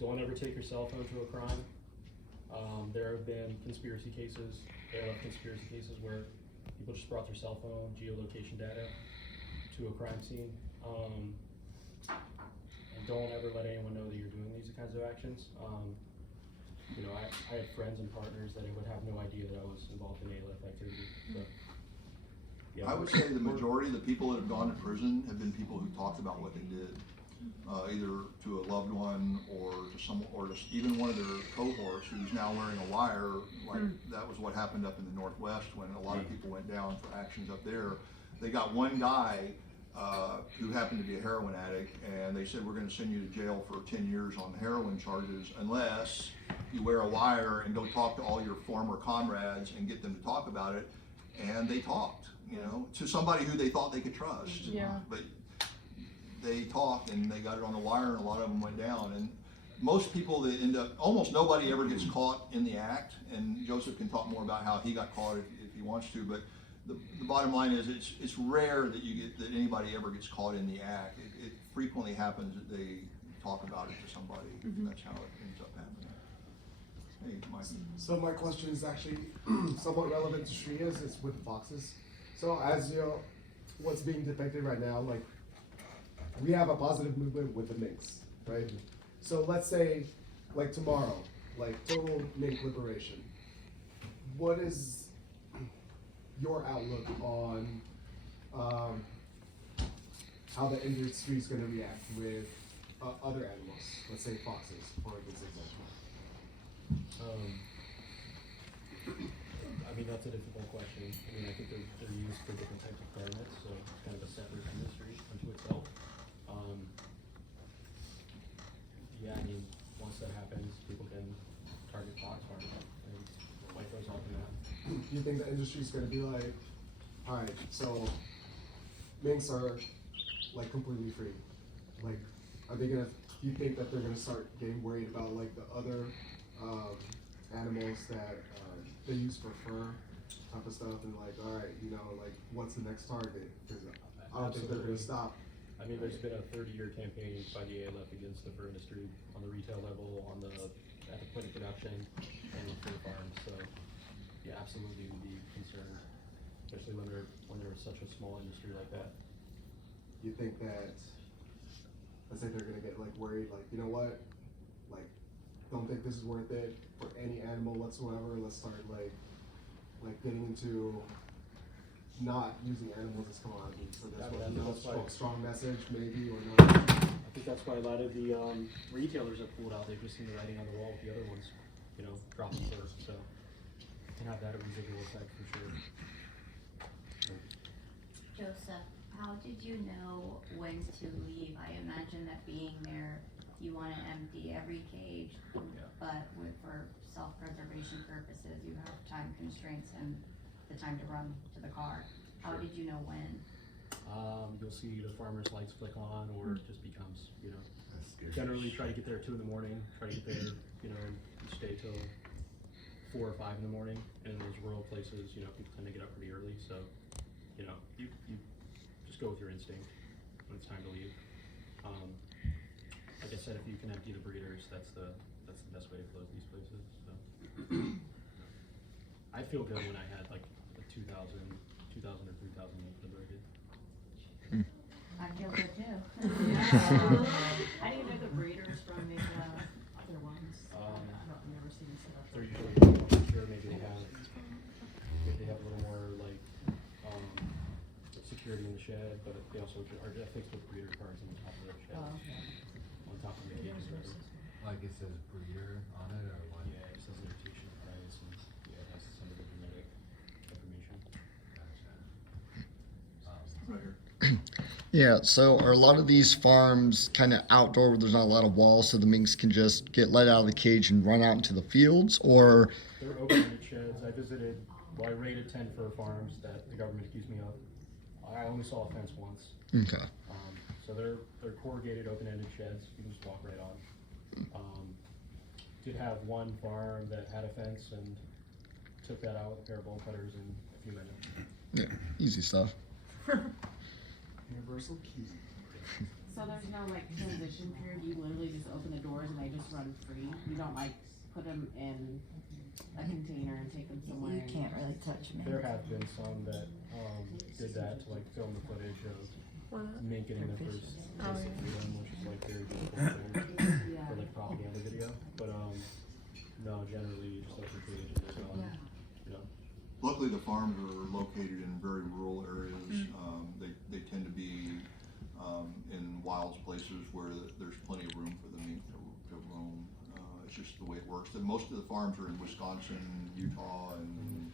Don't ever take your cell phone to a crime. There have been conspiracy cases, ALF conspiracy cases, where people just brought their cell phone geolocation data to a crime scene. And don't ever let anyone know that you're doing these kinds of actions. You know, I had friends and partners that would have no idea that I was involved in ALF activity. But, yeah, I would say the majority of the people that have gone to prison have been people who talked about what they did, either to a loved one or to even one of their cohorts who's now wearing a wire. Like that was what happened up in the Northwest when a lot of people went down for actions up there. They got one guy who happened to be a heroin addict, and they said, we're gonna send you to jail for 10 years on heroin charges unless you wear a wire and go talk to all your former comrades and get them to talk about it. And they talked, you know, to somebody who they thought they could trust. Yeah. But they talked and they got it on the wire, and a lot of them went down. And most people that end up, almost nobody ever gets caught in the act, and Joseph can talk more about how he got caught if he wants to, but the bottom line is it's rare that that anybody ever gets caught in the act. It frequently happens that they talk about it to somebody. That's how it ends up happening. Hey, Mike. So my question is actually somewhat relevant to Shriya's. It's with the foxes. So as you know, what's being depicted right now, like we have a positive movement with the minks, right? So let's say, like tomorrow, like total mink liberation. What is your outlook on how the industry is going to react with other animals? Let's say foxes, for example. I mean, that's a difficult question. I mean, I think they're used for different types of permits, so it's kind of a separate industry unto itself. Yeah, I mean, once that happens, people can target fox farms and wipe those off the map. Do you think the industry is going to be like, all right, so minks are like completely free? Like, are they gonna? Do you think that they're gonna start getting worried about like the other animals that they use for fur type of stuff, and like, all right, you know, like what's the next target? Because I don't think they're gonna stop. I mean, there's been a 30-year campaign by the ALF against the fur industry on the retail level, at the point of production, and the fur farms. So, yeah, absolutely would be concerned, especially when there's such a small industry like that. You think that, let's say they're gonna get like worried, like, you know what, like, don't think this is worth it for any animal whatsoever. Let's start like getting into not using animals as commodities. So I there's mean, a that's why- strong message, maybe, or not. I think that's why a lot of the retailers have pulled out. They've just seen the writing on the wall with the other ones, you know, dropping first. So it can have that residual effect for sure. Joseph, how did you know when to leave? I imagine that being there, you want to empty every cage, but for self-preservation purposes, you have time constraints and the time to run to the car. How did you know when? You'll see the farmer's lights flick on, or it just becomes, you know, generally try to get there at 2 in the morning, try to get there, you know, and stay till 4 or 5 in the morning. And in those rural places, you know, people tend to get up pretty early, so, you know, you just go with your instinct when it's time to leave. Like I said, if you can empty the breeders, that's the best way to close these places, so. I feel good when I had like a 2,000 or 3,000 liberated. I feel good too. How do you know the breeders from the other ones? I've never seen this stuff. They're usually sure maybe they have a little more like security in the shed, but they also are fixed with breeder cards on top of their shed. Oh, okay. On top of the cages, rather. Like it says breeder on it, or what? Yeah, it says notation price, and yeah, it has some of the genetic information. Gotcha. Right here. Yeah, so are a lot of these farms kind of outdoor where there's not a lot of walls so the minks can just get let out of the cage and run out into the fields, or? They're open-ended sheds. I visited, I raided 10 fur farms that the government accused me of. I only saw a fence once. Okay. So they're corrugated, open-ended sheds. You can just walk right on. Did have one farm that had a fence and took that out with a pair of bolt cutters in a few minutes. Yeah, easy stuff. Universal key. So there's no like transition period, you literally just open the doors and they just run free? You don't like put them in a container and take them somewhere? You can't really touch them. There have been some that did that to like film the footage of mink getting their first taste of freedom, which is like very difficult for like propaganda video. But no, generally you just let your cage and they're gone. You know. Luckily, the farms are located in very rural areas. They tend to be in wild places where there's plenty of room for the mink to roam. It's just the way it works. Most of the farms are in Wisconsin, Utah, and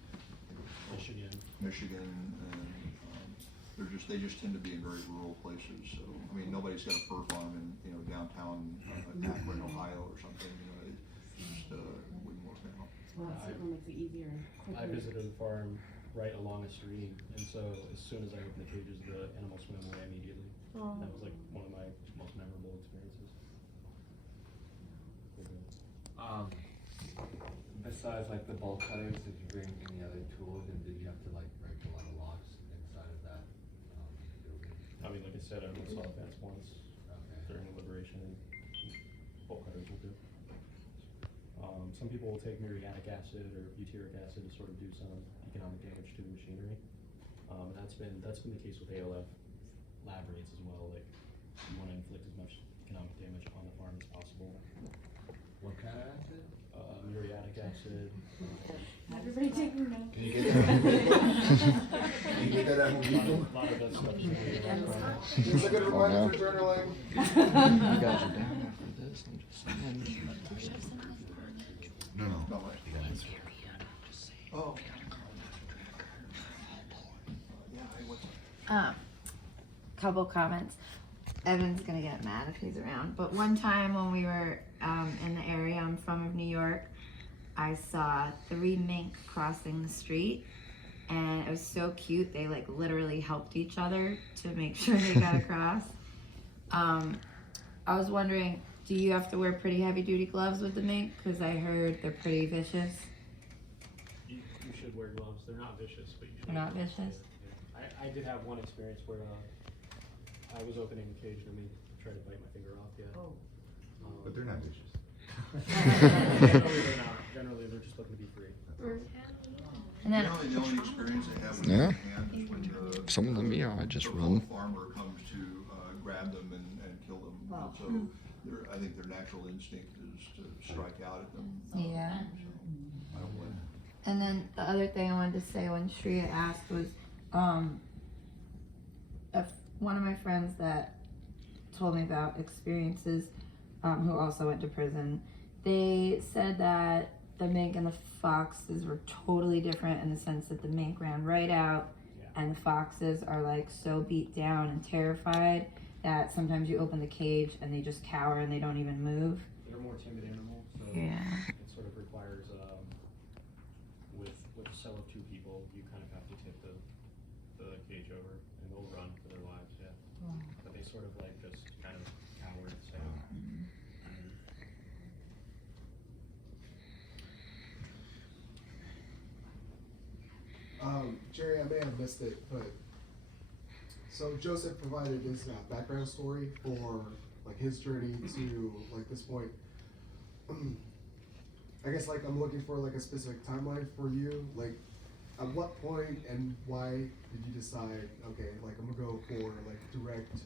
Michigan. And they just tend to be in very rural places, so, I mean, nobody's got a fur farm in, you know, downtown, Akron, Ohio or something, you know, it just, wouldn't work out. Well, it certainly makes it easier and I quicker. visited a farm right along a stream, and so as soon as I opened the cages, the animals swam away immediately. Oh. That was like one of my most memorable experiences. Besides like the bolt cutters, did you bring any other tools, and did you have to like break a lot of locks inside of that building? I mean, like I said, I only saw a fence once Okay. during the liberation, and bolt cutters will do. Some people will take muriatic acid or butyric acid to sort of do some economic damage to the machinery. And that's been the case with ALF lab rates as well. Like, you want to inflict as much economic damage on the farm as possible. What kind of acid? Muriatic acid. Everybody taking notes. Can you get that? Can you get that at Home Depot? A lot of that stuff is really around. It's a good reminder no. for journaling. You guys are down after this. I'm just saying. No, no. Not much. Oh. Yeah, hey, what's up? Couple comments. Evan's gonna get mad if he's around, but one time when we were in the area I'm from of New York, I saw 3 mink crossing the street, and it was so cute. They like literally helped each other to make sure they got across. I was wondering, do you have to wear pretty heavy duty gloves with the mink? Because I heard they're pretty vicious. You should wear gloves. They're not vicious, but you should. They're not wear gloves. vicious? Yeah. I did have one experience where I was opening the cage and they tried to bite my finger off. Yeah. Oh. But they're not vicious. Generally they're not. Generally they're just looking to be free. And then Generally, the only experience they have with Yeah. their hand is when the Some of them, yeah, I just the run. farmer comes to grab them and kill them. Wow. So I think their natural instinct is to strike out at them. Yeah. So, I don't blame them. And then the other thing I wanted to say when Shreya asked was, one of my friends that told me about experiences, who also went to prison, they said that the mink and the foxes were totally different in the sense that the mink ran right out, and the foxes are like so beat down and terrified that sometimes you open the cage and they just cower and they don't even move. They're more timid animals, so Yeah. it sort of requires with a cell of 2 people, you kind of have to tip the cage over and they'll run for their lives, yeah. But they sort of like just kind of cower and say. Jerry, I may have missed it, but so Joseph provided this background story for like his journey to like this point. I guess like I'm looking for like a specific timeline for you. Like, at what point and why did you decide? Okay, like I'm gonna go for like direct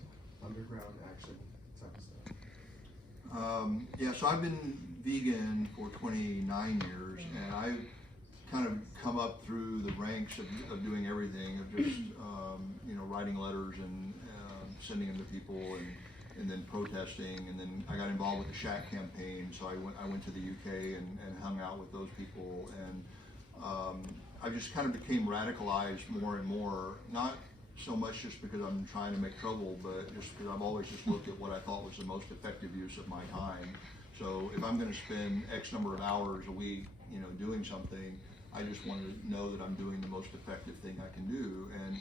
underground action type of stuff. Yeah, so I've been vegan for 29 years, and I've kind of come up through the ranks of doing everything, of just writing letters and sending them to people, and then protesting, and then I got involved with the Shack campaign. So I went to the UK and hung out with those people, and I just kind of became radicalized more and more. Not so much just because I'm trying to make trouble, but just because I've always just looked at what I thought was the most effective use of my time. So if I'm going to spend X number of hours a week, doing something, I just want to know that I'm doing the most effective thing I can do. And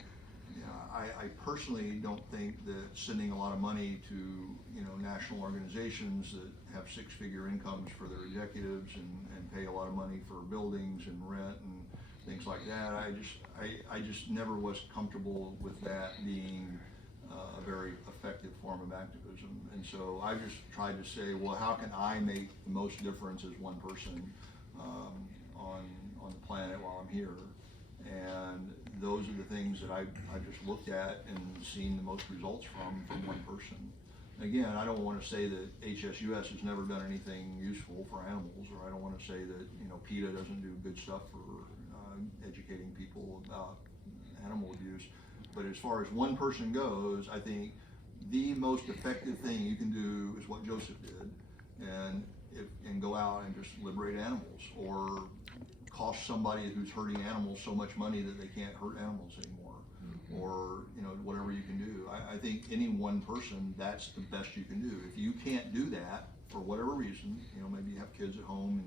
I personally don't think that sending a lot of money to national organizations that have 6-figure incomes for their executives and pay a lot of money for buildings and rent and things like that, I just never was comfortable with that being a very effective form of activism. And so I just tried to say, well, how can I make the most difference as one person on the planet while I'm here? And those are the things that I just looked at and seen the most results from one person. Again, I don't want to say that HSUS has never done anything useful for animals, or I don't want to say that PETA doesn't do good stuff for educating people about animal abuse. But as far as one person goes, I think the most effective thing you can do is what Joseph did, and go out and just liberate animals, or cost somebody who's hurting animals so much money that they can't hurt animals anymore, or whatever you can do. I think any one person, that's the best you can do. If you can't do that for whatever reason, you know, maybe you have kids at home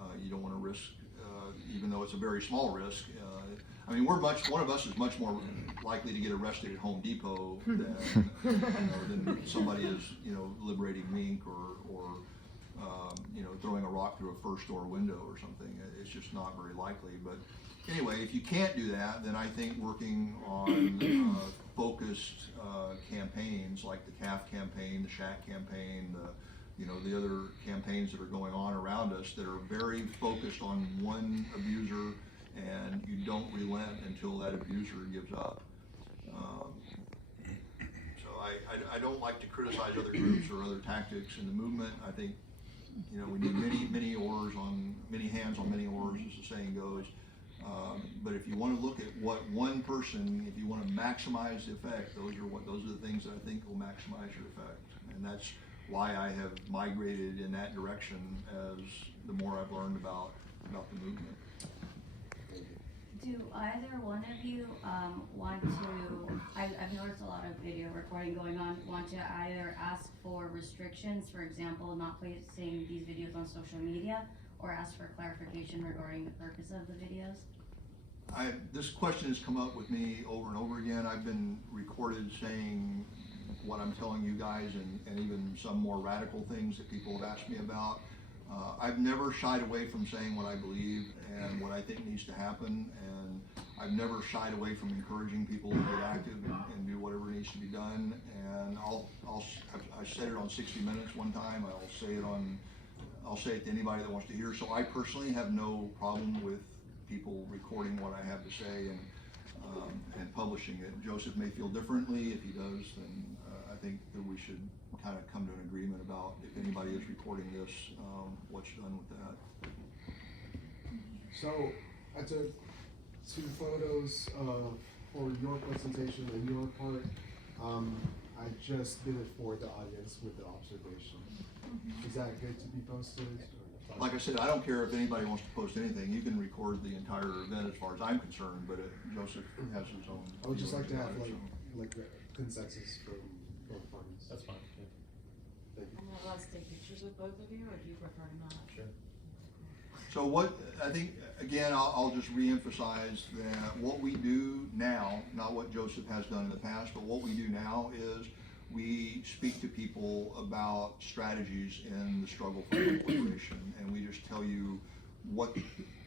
and you don't want to risk, even though it's a very small risk. I mean, one of us is much more likely to get arrested at Home Depot than, you know, than somebody is, you know, liberating mink or you know, throwing a rock through a first floor window or something. It's just not very likely. But anyway, if you can't do that, then I think working on focused campaigns like the CAF campaign, the Shack campaign, you know, the other campaigns that are going on around us that are very focused on one abuser, and you don't relent until that abuser gives up. So I don't like to criticize other groups or other tactics in the movement. I think, you know, we need many hands on many oars, as the saying goes. But if you want to look at what one person, if you want to maximize the effect, those are the things that I think will maximize your effect. And that's why I have migrated in that direction as the more I've learned about the movement. Do either one of you want to, I've noticed a lot of video recording going on, want to either ask for restrictions, for example, not placing these videos on social media, or ask for clarification regarding the purpose of the videos? This question has come up with me over and over again. I've been recorded saying what I'm telling you guys, and even some more radical things that people have asked me about. I've never shied away from saying what I believe and what I think needs to happen, and I've never shied away from encouraging people to get active and do whatever needs to be done. And I said it on 60 Minutes one time. I'll say it to anybody that wants to hear. So I personally have no problem with people recording what I have to say and publishing it. Joseph may feel differently. If he does, then I think that we should kind of come to an agreement about, if anybody is recording this, what's done with that. So I took 2 photos for your presentation and your part. I just did it for the audience with the observation. Is that good to be posted? Like I said, I don't care if anybody wants to post anything. You can record the entire event as far as I'm concerned, but Joseph has his own. I would just like to have like consensus from both parties. That's fine. Yeah. Thank you. Am I allowed to take pictures with both of you, or do you prefer not? Sure. So what, I think, again, I'll just reemphasize that what we do now, not what Joseph has done in the past, but what we do now is we speak to people about strategies in the struggle for liberation, and we just tell you what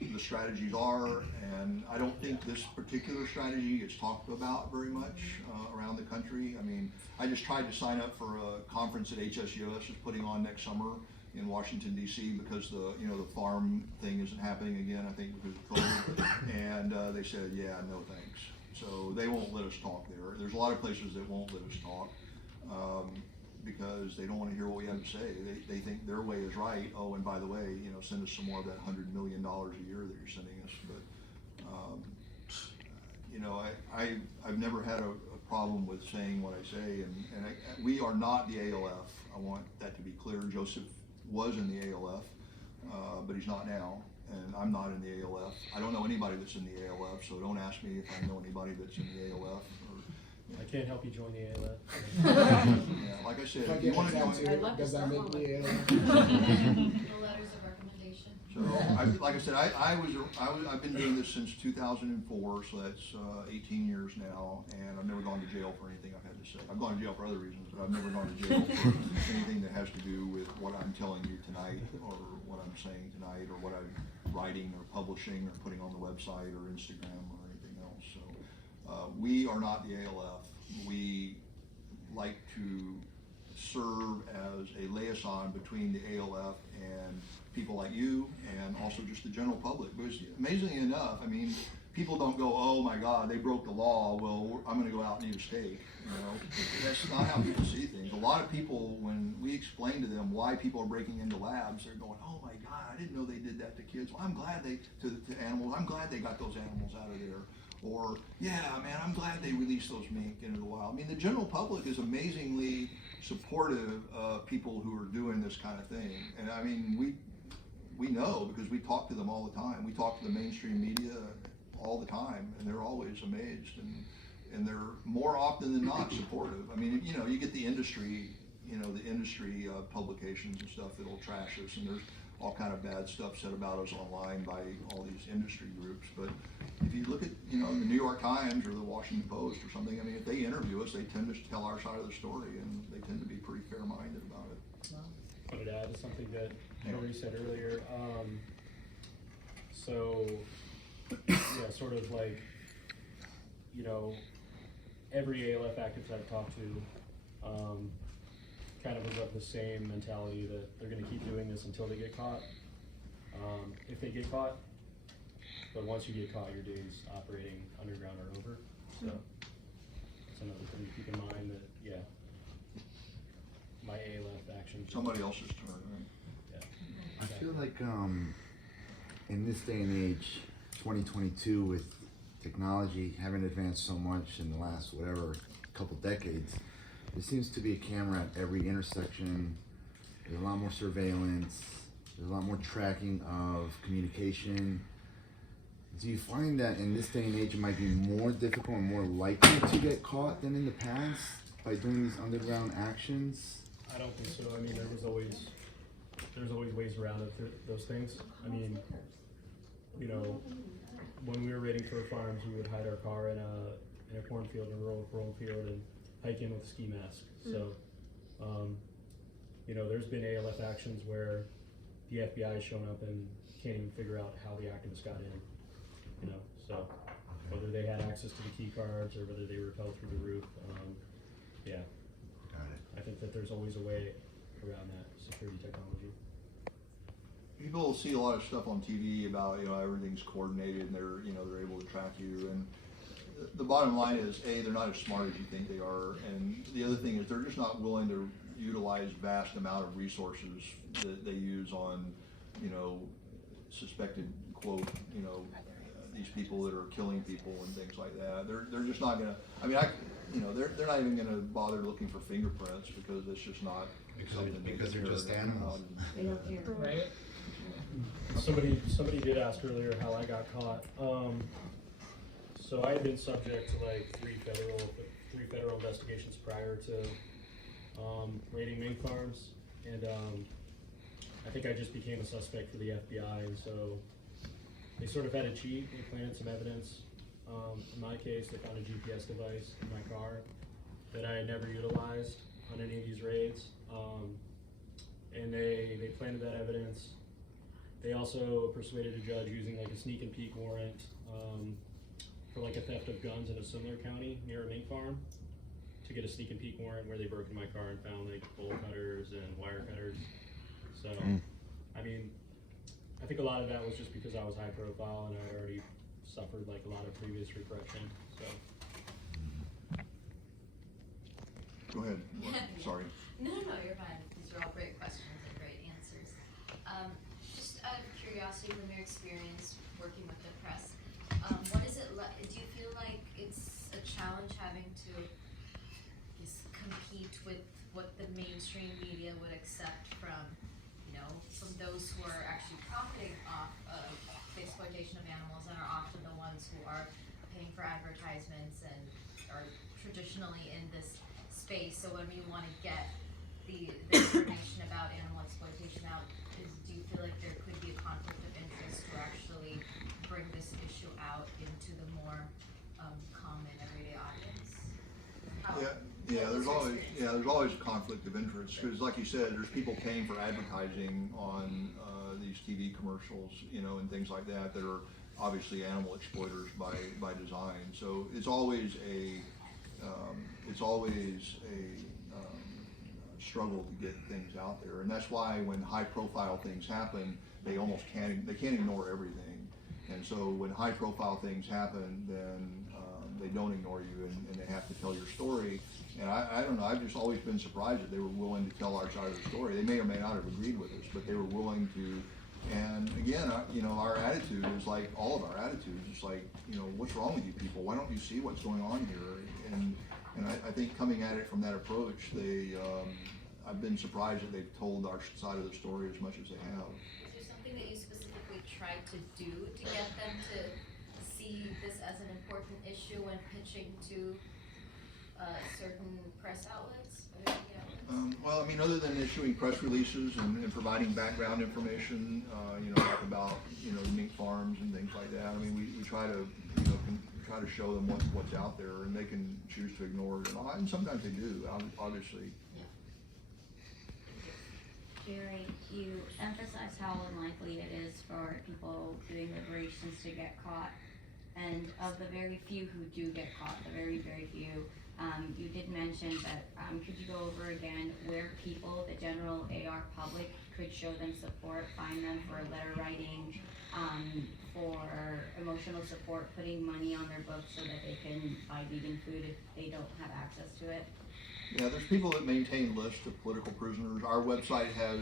the strategies are. And I don't think this particular strategy gets talked about very much around the country. I mean, I just tried to sign up for a conference that HSUS is putting on next summer in Washington D.C. because the farm thing isn't happening again, I think because of COVID, and they said, yeah, no thanks. So they won't let us talk there. There's a lot of places that won't let us talk because they don't want to hear what we have to say. They think their way is right. Oh, and by the way, send us some more of that $100 million a year that you're sending us. But I've never had a problem with saying what I say, and we are not the ALF. I want that to be clear. Joseph was in the ALF, but he's not now, and I'm not in the ALF. I don't know anybody that's in the ALF, so don't ask me if I know anybody that's in the ALF. I can't help you join the ALF. Yeah, like I said, if you want to join, does that make me ALF? The letters of recommendation. So, like I said, I've been doing this since 2004, so that's 18 years now, and I've never gone to jail for anything I've had to say. I've gone to jail for other reasons, but I've never gone to jail for anything that has to do with what I'm telling you tonight, or what I'm saying tonight, or what I'm writing or publishing or putting on the website or Instagram or anything else. So we are not the ALF. We like to serve as a liaison between the ALF and people like you, and also just the general public. Because amazingly enough, I mean, people don't go, oh my God, they broke the law, well, I'm gonna go out and eat a steak, That's not how people see things. A lot of people, when we explain to them why people are breaking into labs, they're going, oh my God, I didn't know they did that to kids. Well, I'm glad to animals, I'm glad they got those animals out of there. Or, yeah, man, I'm glad they released those mink into the wild. I mean, the general public is amazingly supportive of people who are doing this kind of thing. And I mean, we know, because we talk to them all the time. We talk to the mainstream media all the time, and they're always amazed. And and they're more often than not supportive. I mean, you know, you get the industry, publications and stuff that'll trash us, and there's all kind of bad stuff said about us online by all these industry groups. But if you look at, the New York Times or the Washington Post or something, I mean, if they interview us, they tend to tell our side of the story, and they tend to be pretty fair-minded about it. I wanted to add to something that Hillary said earlier. So, yeah, sort of like, every ALF activist I've talked to, kind of was of the same mentality that they're gonna keep doing this until they get caught. If they get caught, but once you get caught, your days operating underground are over. So that's another thing to keep in mind that, yeah, my ALF actions. Somebody else's turn, right? Yeah. I feel like in this day and age, 2022, with technology having advanced so much in the last couple decades, there seems to be a camera at every intersection. There's a lot more surveillance. There's a lot more tracking of communication. Do you find that in this day and age it might be more difficult and more likely to get caught than in the past by doing these underground actions? I don't think so. I mean, there's always ways around those things. I mean, when we were raiding fur farms, we would hide our car in a cornfield, in a rural cornfield, and hike in with a ski mask. So, there's been ALF actions where the FBI has shown up and can't even figure out how the activists got in. So whether they had access to the key cards or whether they repelled through the roof, yeah. Got it. I think that there's always a way around that security technology. People see a lot of stuff on TV about, everything's coordinated and they're able to track you. And the bottom line is, A, they're not as smart as you think they are. And the other thing is they're just not willing to utilize vast amount of resources that they use on, suspected, quote, these people that are killing people and things like that. They're just not gonna, they're not even gonna bother looking for fingerprints because it's just not something Because they're just animals. They don't care. Right. Somebody did ask earlier how I got caught. So I had been subject to like three federal investigations prior to raiding mink farms, and I think I just became a suspect for the FBI, and so they sort of had to cheat. They planted some evidence. In my case, they found a GPS device in my car that I had never utilized on any of these raids, and they planted that evidence. They also persuaded a judge using like a sneak and peek warrant for like a theft of guns in a similar county near a mink farm to get a sneak and peek warrant where they broke into my car and found like bolt cutters and wire cutters. So, I mean, I think a lot of that was just because I was high profile and I had already suffered like a lot of previous repression. So. Go ahead. Sorry. No, you're fine. These are all great questions and great answers. Just out of curiosity from your experience working with the press, what is it like? Do you feel like it's a challenge having to compete with what the mainstream media would accept from those who are actually profiting off of the exploitation of animals and are often the ones who are paying for advertisements and are traditionally in this space? So when we want to get the information about animal exploitation out, do you feel like there could be a conflict of interest to actually bring this issue out into the more common everyday audience? There's always a conflict of interest because, like you said, there's people paying for advertising on these TV commercials, and things like that that are obviously animal exploiters by design. So it's always a struggle to get things out there, and that's why when high-profile things happen, they can't ignore everything. And so when high-profile things happen, then they don't ignore you, and they have to tell your story. And I don't know, I've just always been surprised that they were willing to tell our side of the story. They may or may not have agreed with us, but they were willing to. And again, our attitude is like all of our attitudes. It's like, what's wrong with you people? Why don't you see what's going on here? And I think coming at it from that approach, I've been surprised that they've told our side of the story as much as they have. Is there something that you specifically tried to do to get them to see see this as an important issue when pitching to certain press outlets or media outlets? Well, I mean, other than issuing press releases and providing background information, like about, the mink farms and things like that, I mean, we try to, try to show them what's out there, and they can choose to ignore it or not, and sometimes they do, obviously. Jerry, you emphasize how unlikely it is for people doing liberations to get caught. And of the very few who do get caught, the very, very few, you did mention that, could you go over again where people, the general AR public, could show them support, find them for letter writing, for emotional support, putting money on their books so that they can buy vegan food if they don't have access to it? Yeah, there's people that maintain lists of political prisoners. Our website has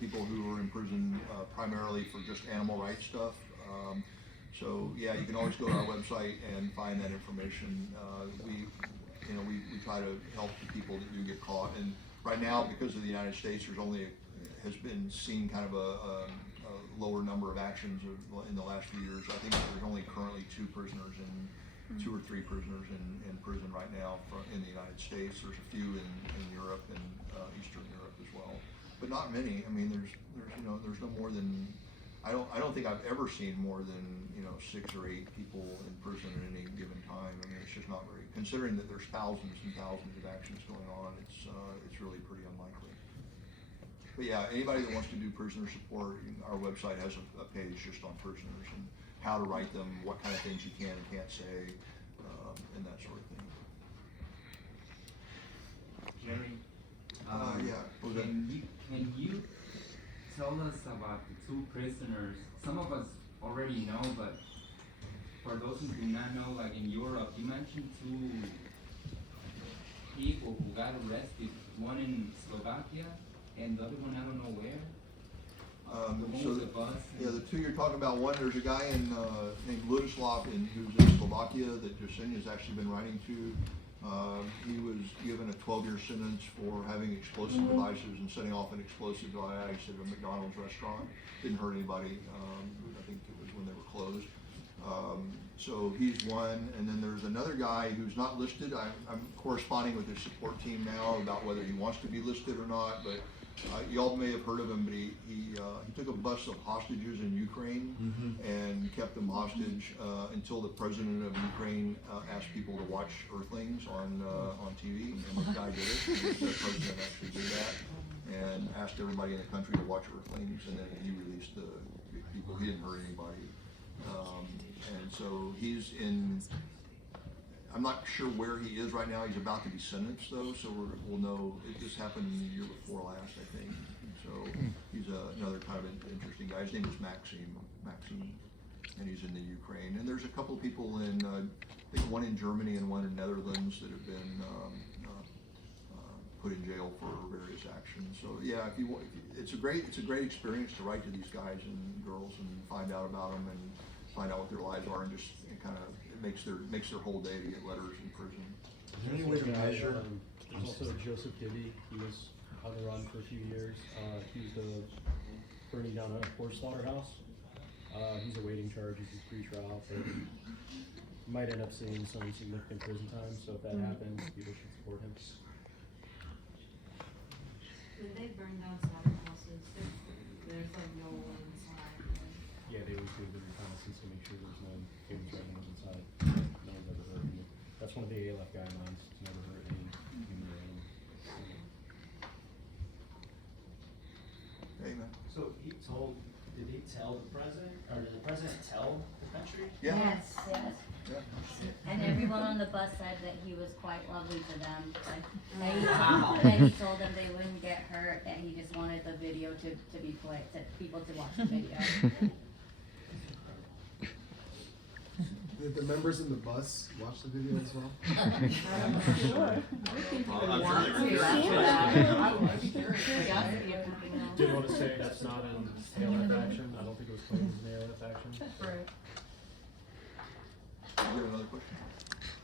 people who are in prison primarily for just animal rights stuff. So yeah, you can always go to our website and find that information. We try to help the people that do get caught. And right now, because of the United States, has been seen kind of a lower number of actions in the last few years. I think there's only currently 2 or 3 prisoners in prison right now in the United States. There's a few in Europe and Eastern Europe as well, but not many. I mean, there's no more than, I don't think I've ever seen more than 6 or 8 people in prison at any given time. I mean, it's just not very, considering that there's thousands and thousands of actions going on. It's really pretty unlikely. But yeah, anybody that wants to do prisoner support, our website has a page just on prisoners and how to write them, what kind of things you can and can't say, and that sort of thing. Jerry, can you tell us about the 2 prisoners? Some of us already know, but for those who do not know, like in Europe, you mentioned 2 people who got arrested, one in Slovakia and the other one I don't know where. The one with the bus. Yeah, the 2 you're talking about, one, there's a guy named Ludislav who's in Slovakia that Jasenia's actually been writing to. He was given a 12-year sentence for having explosive devices and setting off an explosive device at a McDonald's restaurant. Didn't hurt anybody. I think it was when they were closed. So he's one, and then there's another guy who's not listed. I'm corresponding with his support team now about whether he wants to be listed or not, but y'all may have heard of him, but he took a bus of hostages in Ukraine and kept them hostage until the president of Ukraine asked people to watch Earthlings on TV, and this guy did it. The president actually did that and asked everybody in the country to watch Earthlings, and then he released the people. He didn't hurt anybody. And so he's in, I'm not sure where he is right now. He's about to be sentenced though, so we'll know. This happened the year before last, I think. So he's another kind of interesting guy. His name is Maxim, and he's in the Ukraine. And there's a couple of people in, I think one in Germany and one in Netherlands that have been put in jail for various actions. So yeah, it's a great experience to write to these guys and girls and find out about them and find out what their lives are, and just kind of it makes their whole day to get letters in prison. Is there any way to measure? There's also Joseph Dibby. He was on the run for a few years. He was burning down a horse slaughterhouse. He's awaiting charges. He's pre-trial, but might end up seeing some significant prison time. So if that happens, people should support him. When they burn down slaughterhouses, there's like no one inside. Yeah, they would do the reconnaissance to make sure there's no humans or animals inside. No one's ever hurt any. That's one of the ALF guidelines, to never hurt any human or animal. Hey, man. So did he tell the president, or did the president tell the country? Yeah. Yes. And everyone on the bus said that he was quite lovely to them. That he told them they wouldn't get hurt, that he just wanted the video to be played, to people to watch the video. Did the members in the bus watch the video as well? Did want to say that's not an ALF action. I don't think it was claimed as an ALF action. Right. You have another question?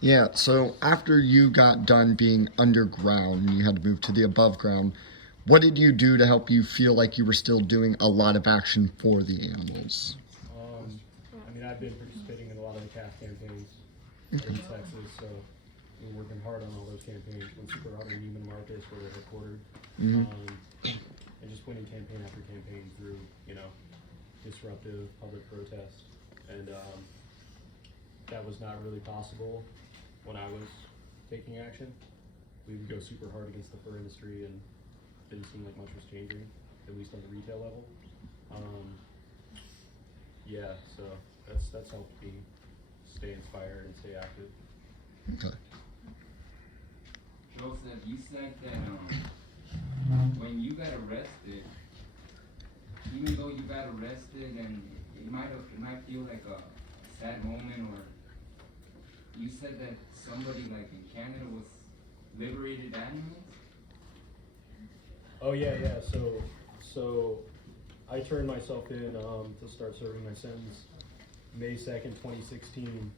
Yeah, so after you got done being underground and you had to move to the above ground, what did you do to help you feel like you were still doing a lot of action for the animals? I mean, I've been participating in a lot of calf campaigns in Texas, so we're working hard on all those campaigns. One super hard on Neiman Marcus, where they're headquartered, and just winning campaign after campaign through, you know, disruptive public protest. And that was not really possible when I was taking action. We would go super hard against the fur industry, and didn't seem like much was changing, at least on the retail level. Yeah, so that's helped me stay inspired and stay active. Okay. Joseph, you said that when you got arrested, even though you got arrested, and it might feel like a sad moment, or you said that somebody like in Canada was liberated animals. Oh yeah. So I turned myself in to start serving my sentence May 2nd, 2016.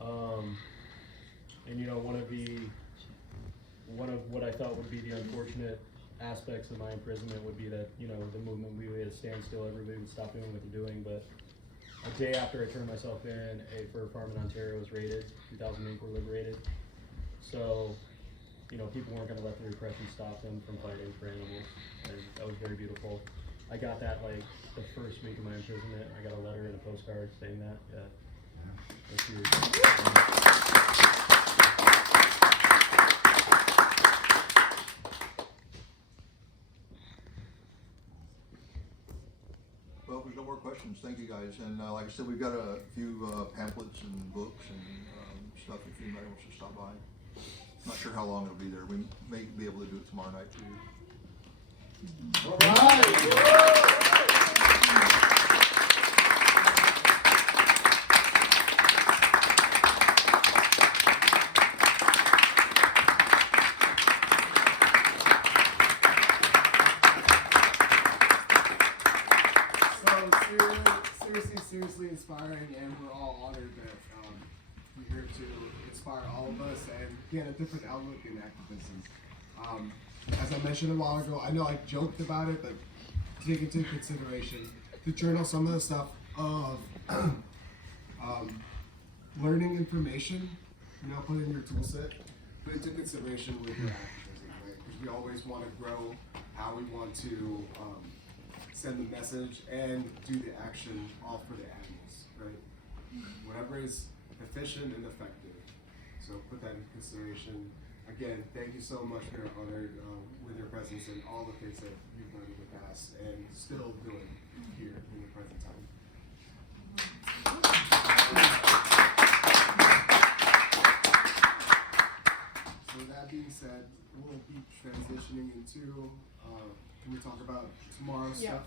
And you know, one of what I thought would be the unfortunate aspects of my imprisonment would be that, you know, the movement, we would at a standstill, everybody would stop doing what they're doing. But a day after I turned myself in, a fur farm in Ontario was raided. 2,000 mink were liberated. So, you know, people weren't going to let the repression stop them from fighting for animals, and that was very beautiful. I got that like the first week of my imprisonment. I got a letter and a postcard saying that. Yeah, that's huge. Well, if there's no more questions, thank you guys. And like I said, we've got a few pamphlets and books and stuff if anybody wants to stop by. Not sure how long it'll be there. We may be able to do it tomorrow night too. All right. Seriously inspiring, and we're all honored that you're here to inspire all of us and get a different outlook in activism. As I mentioned a while ago, I know I joked about it, but take into consideration to journal some of the stuff of learning information, you know, put in your tool set, put into consideration with your activism, right? Because we always want to grow how we want to send the message and do the action all for the animals, right? Whatever is efficient and effective. So put that in consideration. Again, thank you so much. We're honored with your presence and all the things that you've done in the past and still doing here in the present time. So with that being said, we'll be transitioning into, can we talk about tomorrow's stuff?